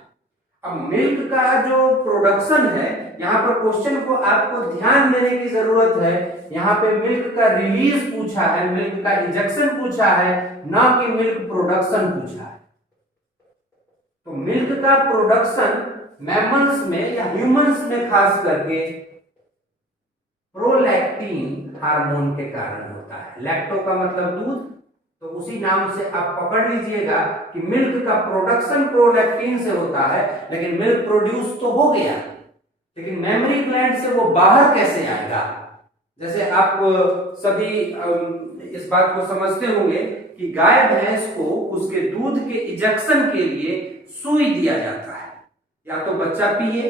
अब मिल्क का जो प्रोडक्शन है, यहाँ पर क्वेश्चन को आपको ध्यान देने की जरूरत है। यहाँ पे मिल्क का रिलीज पूछा है, मिल्क का इजेक्शन पूछा है, ना कि मिल्क प्रोडक्शन पूछा है। तो मिल्क का प्रोडक्शन मैमल्स में या ह्यूमंस में खास करके प्रोलैक्टिन हार्मोन के कारण होता है। लैक्टो का मतलब दूध, तो उसी नाम से आप पकड़ लीजिएगा कि मिल्क का प्रोडक्शन प्रोलैक्टिन से होता है, लेकिन मिल्क प्रोड्यूस तो हो गया, लेकिन मेमरी ग्लैंड से वो बाहर कैसे आएगा। जैसे आप सभी इस बात को समझते होंगे कि गाय भैंस को उसके दूध के इजेक्शन के लिए सुई दिया जाता है, या तो बच्चा पिए,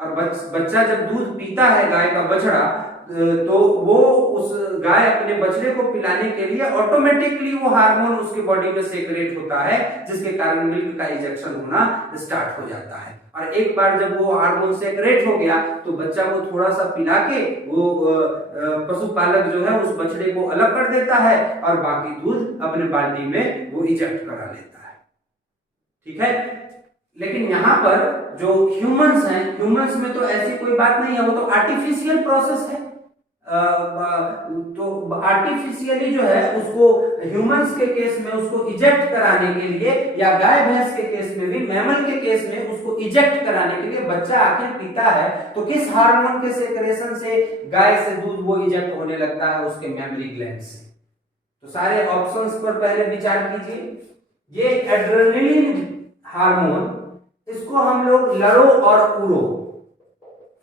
और बच्चा जब दूध पीता है गाय का बछड़ा, तो वो उस गाय अपने बछड़े को पिलाने के लिए ऑटोमेटिकली वो हार्मोन उसके बॉडी में सेक्रेट होता है, जिसके कारण मिल्क का इंजेक्शन होना स्टार्ट हो जाता है। और एक बार जब वो हार्मोन सेक्रेट हो गया तो बच्चा को थोड़ा सा पिला के वो पशुपालक जो है उस बछड़े को अलग कर देता है और बाकी दूध अपने बाल्टी में वो इजेक्ट करा लेता है। ठीक है, लेकिन यहाँ पर जो ह्यूमंस हैं, ह्यूमंस में तो ऐसी कोई बात नहीं है, वो तो आर्टिफिशियल प्रोसेस है। तो आर्टिफिशियली जो है उसको ह्यूमंस के केस में उसको इजेक्ट कराने के लिए, या गाय भैंस के केस में भी, मैमल के केस में उसको इजेक्ट कराने के लिए बच्चा आखिर पीता है, तो किस हार्मोन के सेक्रेशन से गाय से दूध वो इजेक्ट होने लगता है, उसके मेमरी ग्लैंड से। तो सारे ऑप्शंस पर पहले विचार कीजिए। ये एड्रेनलिन हार्मोन, इसको हम लोग लरो और उरो,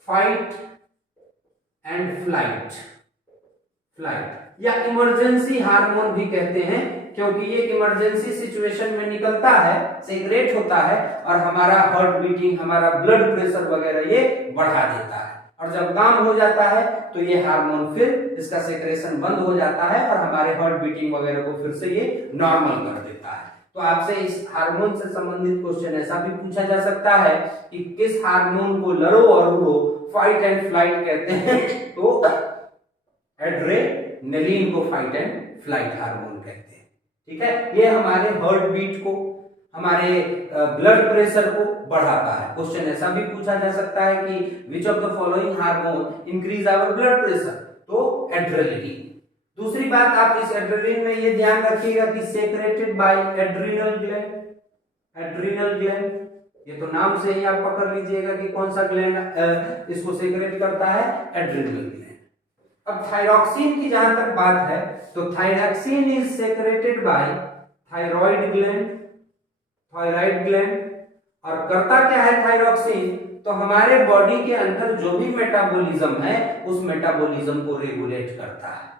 फाइट एंड फ्लाइट या इमरजेंसी हार्मोन भी कहते हैं, क्योंकि ये इमरजेंसी सिचुएशन में निकलता है, सेक्रेट होता है और हमारा हार्ट बीटिंग, हमारा ब्लड प्रेशर वगैरह ये बढ़ा देता है। और जब काम हो जाता है तो ये हार्मोन फिर इसका सेक्रेशन बंद हो जाता है और हमारे हार्ट बीटिंग वगैरह को फिर से ये नॉर्मल कर देता है। तो आपसे इस हार्मोन से संबंधित क्वेश्चन ऐसा भी पूछा जा सकता है कि किस हार्मोन को लरो और उरो, फाइट एंड फ्लाइट कहते हैं, तो एड्रेनलिन को फाइट एंड फ्लाइट हार्मोन कहते हैं। ठीक है, ये हमारे हार्ट बीट को, हमारे ब्लड प्रेशर को बढ़ाता है। क्वेश्चन ऐसा भी पूछा जा सकता है कि which of the following hormone increase our blood pressure, तो एड्रेनलिन। दूसरी बात, आप इस एड्रेनलिन में ये ध्यान रखिएगा कि secreted bye adrenal gland. Adrenal gland, ये तो नाम से ही आप पकड़ लीजिएगा कि कौन सा ग्लैंड इसको सेक्रेट करता है, एड्रिनल ग्लैंड। अब थायरॉक्सिन की जहां तक बात है, तो thyroxine is secreted bye thyroid gland, thyroid gland. और करता क्या है थायरॉक्सिन, तो हमारे बॉडी के अंदर जो भी मेटाबॉलिज्म है उस मेटाबॉलिज्म को रेगुलेट करता है।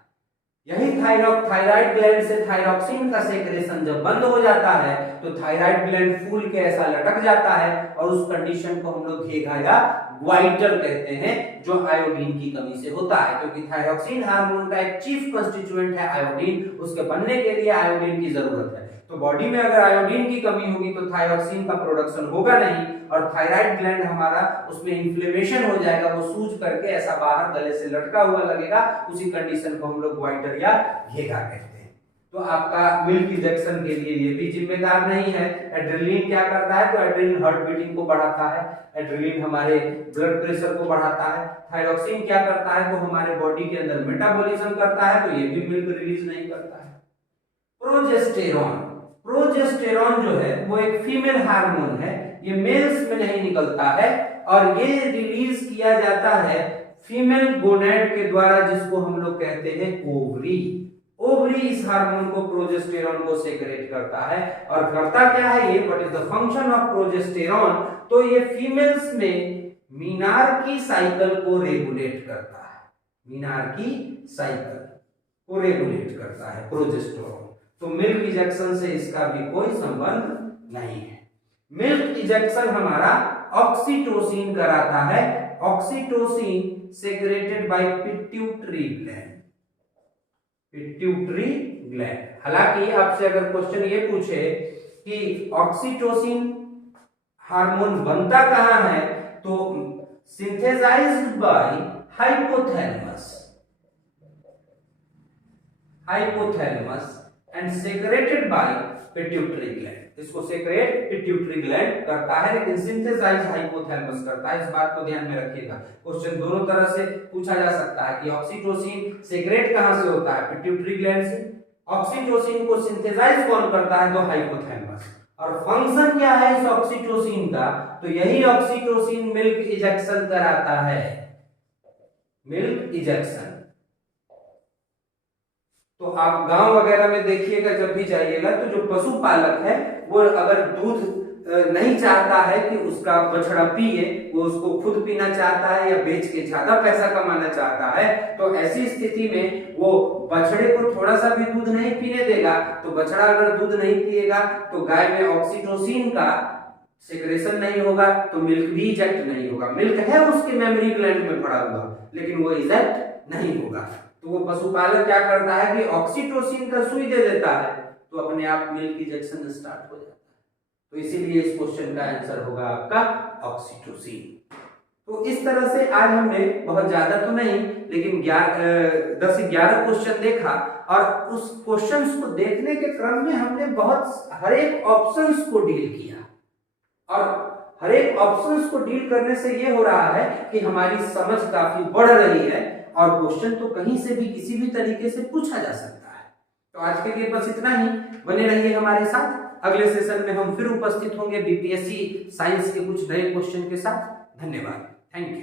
यही थायराइड ग्लैंड से थायरॉक्सिन का सेक्रेशन जब बंद हो जाता है तो थायराइड ग्लैंड फूल के ऐसा लटक जाता है, और उस कंडीशन को हम लोग घेघा या ग्वाइटर कहते हैं, जो आयोडीन की कमी से होता है। क्योंकि थायरॉक्सिन हार्मोन का एक चीफ कंस्टिट्यूएंट है आयोडीन, उसके बनने के लिए आयोडीन की जरूरत है। तो बॉडी में अगर आयोडीन की कमी होगी तो थायरॉक्सिन का प्रोडक्शन होगा नहीं, और थायराइड ग्लैंड हमारा उसमें इन्फ्लेमेशन हो जाएगा, वो सूज करके ऐसा बाहर गले से लटका हुआ लगेगा। उसी कंडीशन को हम लोग ग्वाइटर या घेघा कहते हैं। तो आपका मिल्क इंजेक्शन के लिए ये भी जिम्मेदार नहीं है। एड्रेनलिन क्या करता है, तो एड्रेनलिन हार्ट बीटिंग को बढ़ाता है, एड्रेनलिन हमारे ब्लड प्रेशर को बढ़ाता है। थायरॉक्सिन क्या करता है, तो हमारे बॉडी के अंदर मेटाबॉलिज्म करता है, तो ये भी मिल्क रिलीज नहीं करता है। प्रोजेस्टेरॉन, प्रोजेस्टेरॉन जो है वो एक फीमेल हार्मोन है, ये मेल्स में नहीं निकलता है, और ये रिलीज किया जाता है फीमेल गोनैड के द्वारा, जिसको हम लोग कहते हैं ओवरी। ओवरी इस हार्मोन को, प्रोजेस्टेरॉन को सेक्रेट करता है। और करता क्या है ये, what is the function of progesterone, तो ये फीमेल्स में मीनार्की साइकिल को रेगुलेट करता है, मीनार्की साइकिल को रेगुलेट करता है प्रोजेस्टेरॉन। तो मिल्क इंजेक्शन से इसका भी कोई संबंध नहीं है। मिल्क इंजेक्शन हमारा ऑक्सीटोसिन कराता है, oxytocin secreted by pituitary gland, pituitary gland. हालांकि आपसे अगर क्वेश्चन ये पूछे कि ऑक्सीटोसिन हार्मोन बनता कहां है, तो synthesized by hypothalamus, hypothalamus and secreted by pituitary gland. इसको सेक्रेट पिट्यूटरी ग्लैंड करता है, लेकिन सिंथेसाइज हाइपोथैलेमस करता है। इस बात को ध्यान में रखिएगा। क्वेश्चन दोनों तरह से पूछा जा सकता है कि ऑक्सीटोसिन सेक्रेट कहां से होता है, पिट्यूटरी ग्लैंड से। ऑक्सीटोसिन को सिंथेसाइज कौन करता है, तो हाइपोथैलेमस। और फंक्शन क्या है इस ऑक्सीटोसिन का, तो यही ऑक्सीटोसिन मिल्क इजेक्शन कराता है, मिल्क इजेक्शन। तो आप गांव वगैरह में देखिएगा, जब भी जाइएगा तो जो पशुपालक है वो अगर दूध नहीं चाहता है कि उसका बछड़ा पिए, वो उसको खुद पीना चाहता है या बेच के ज्यादा पैसा कमाना चाहता है, तो ऐसी स्थिति में वो बछड़े को थोड़ा सा भी दूध नहीं पीने देगा। तो बछड़ा अगर दूध नहीं पिएगा तो गाय में ऑक्सीटोसिन का सेक्रेशन नहीं होगा, तो मिल्क भी इजेक्ट नहीं होगा। मिल्क है उसके मेमोरी ग्लैंड में पड़ा हुआ, लेकिन वो इजेक्ट नहीं होगा। तो वो पशुपालक क्या करता है कि ऑक्सीटोसिन का सुई दे देता है, तो अपने आप मिल्क इजेक्शन स्टार्ट हो जाता है। तो इसीलिए इस क्वेश्चन का आंसर होगा आपका ऑक्सीटोसिन। तो इस तरह से आज हमने बहुत ज्यादा तो नहीं, लेकिन 10 से 11 क्वेश्चन देखा, और उस क्वेश्चंस को देखने के क्रम में हमने बहुत हर एक ऑप्शंस को डील किया, और हर एक ऑप्शंस को डील करने से ये हो रहा है कि हमारी समझ काफी बढ़ रही है, और क्वेश्चन तो कहीं से भी किसी भी तरीके से पूछा जा सकता है। तो आज के लिए बस इतना ही। बने रहिए हमारे साथ, अगले सेशन में हम फिर उपस्थित होंगे बीपीएससी साइंस के कुछ नए क्वेश्चन के साथ। धन्यवाद, थैंक यू।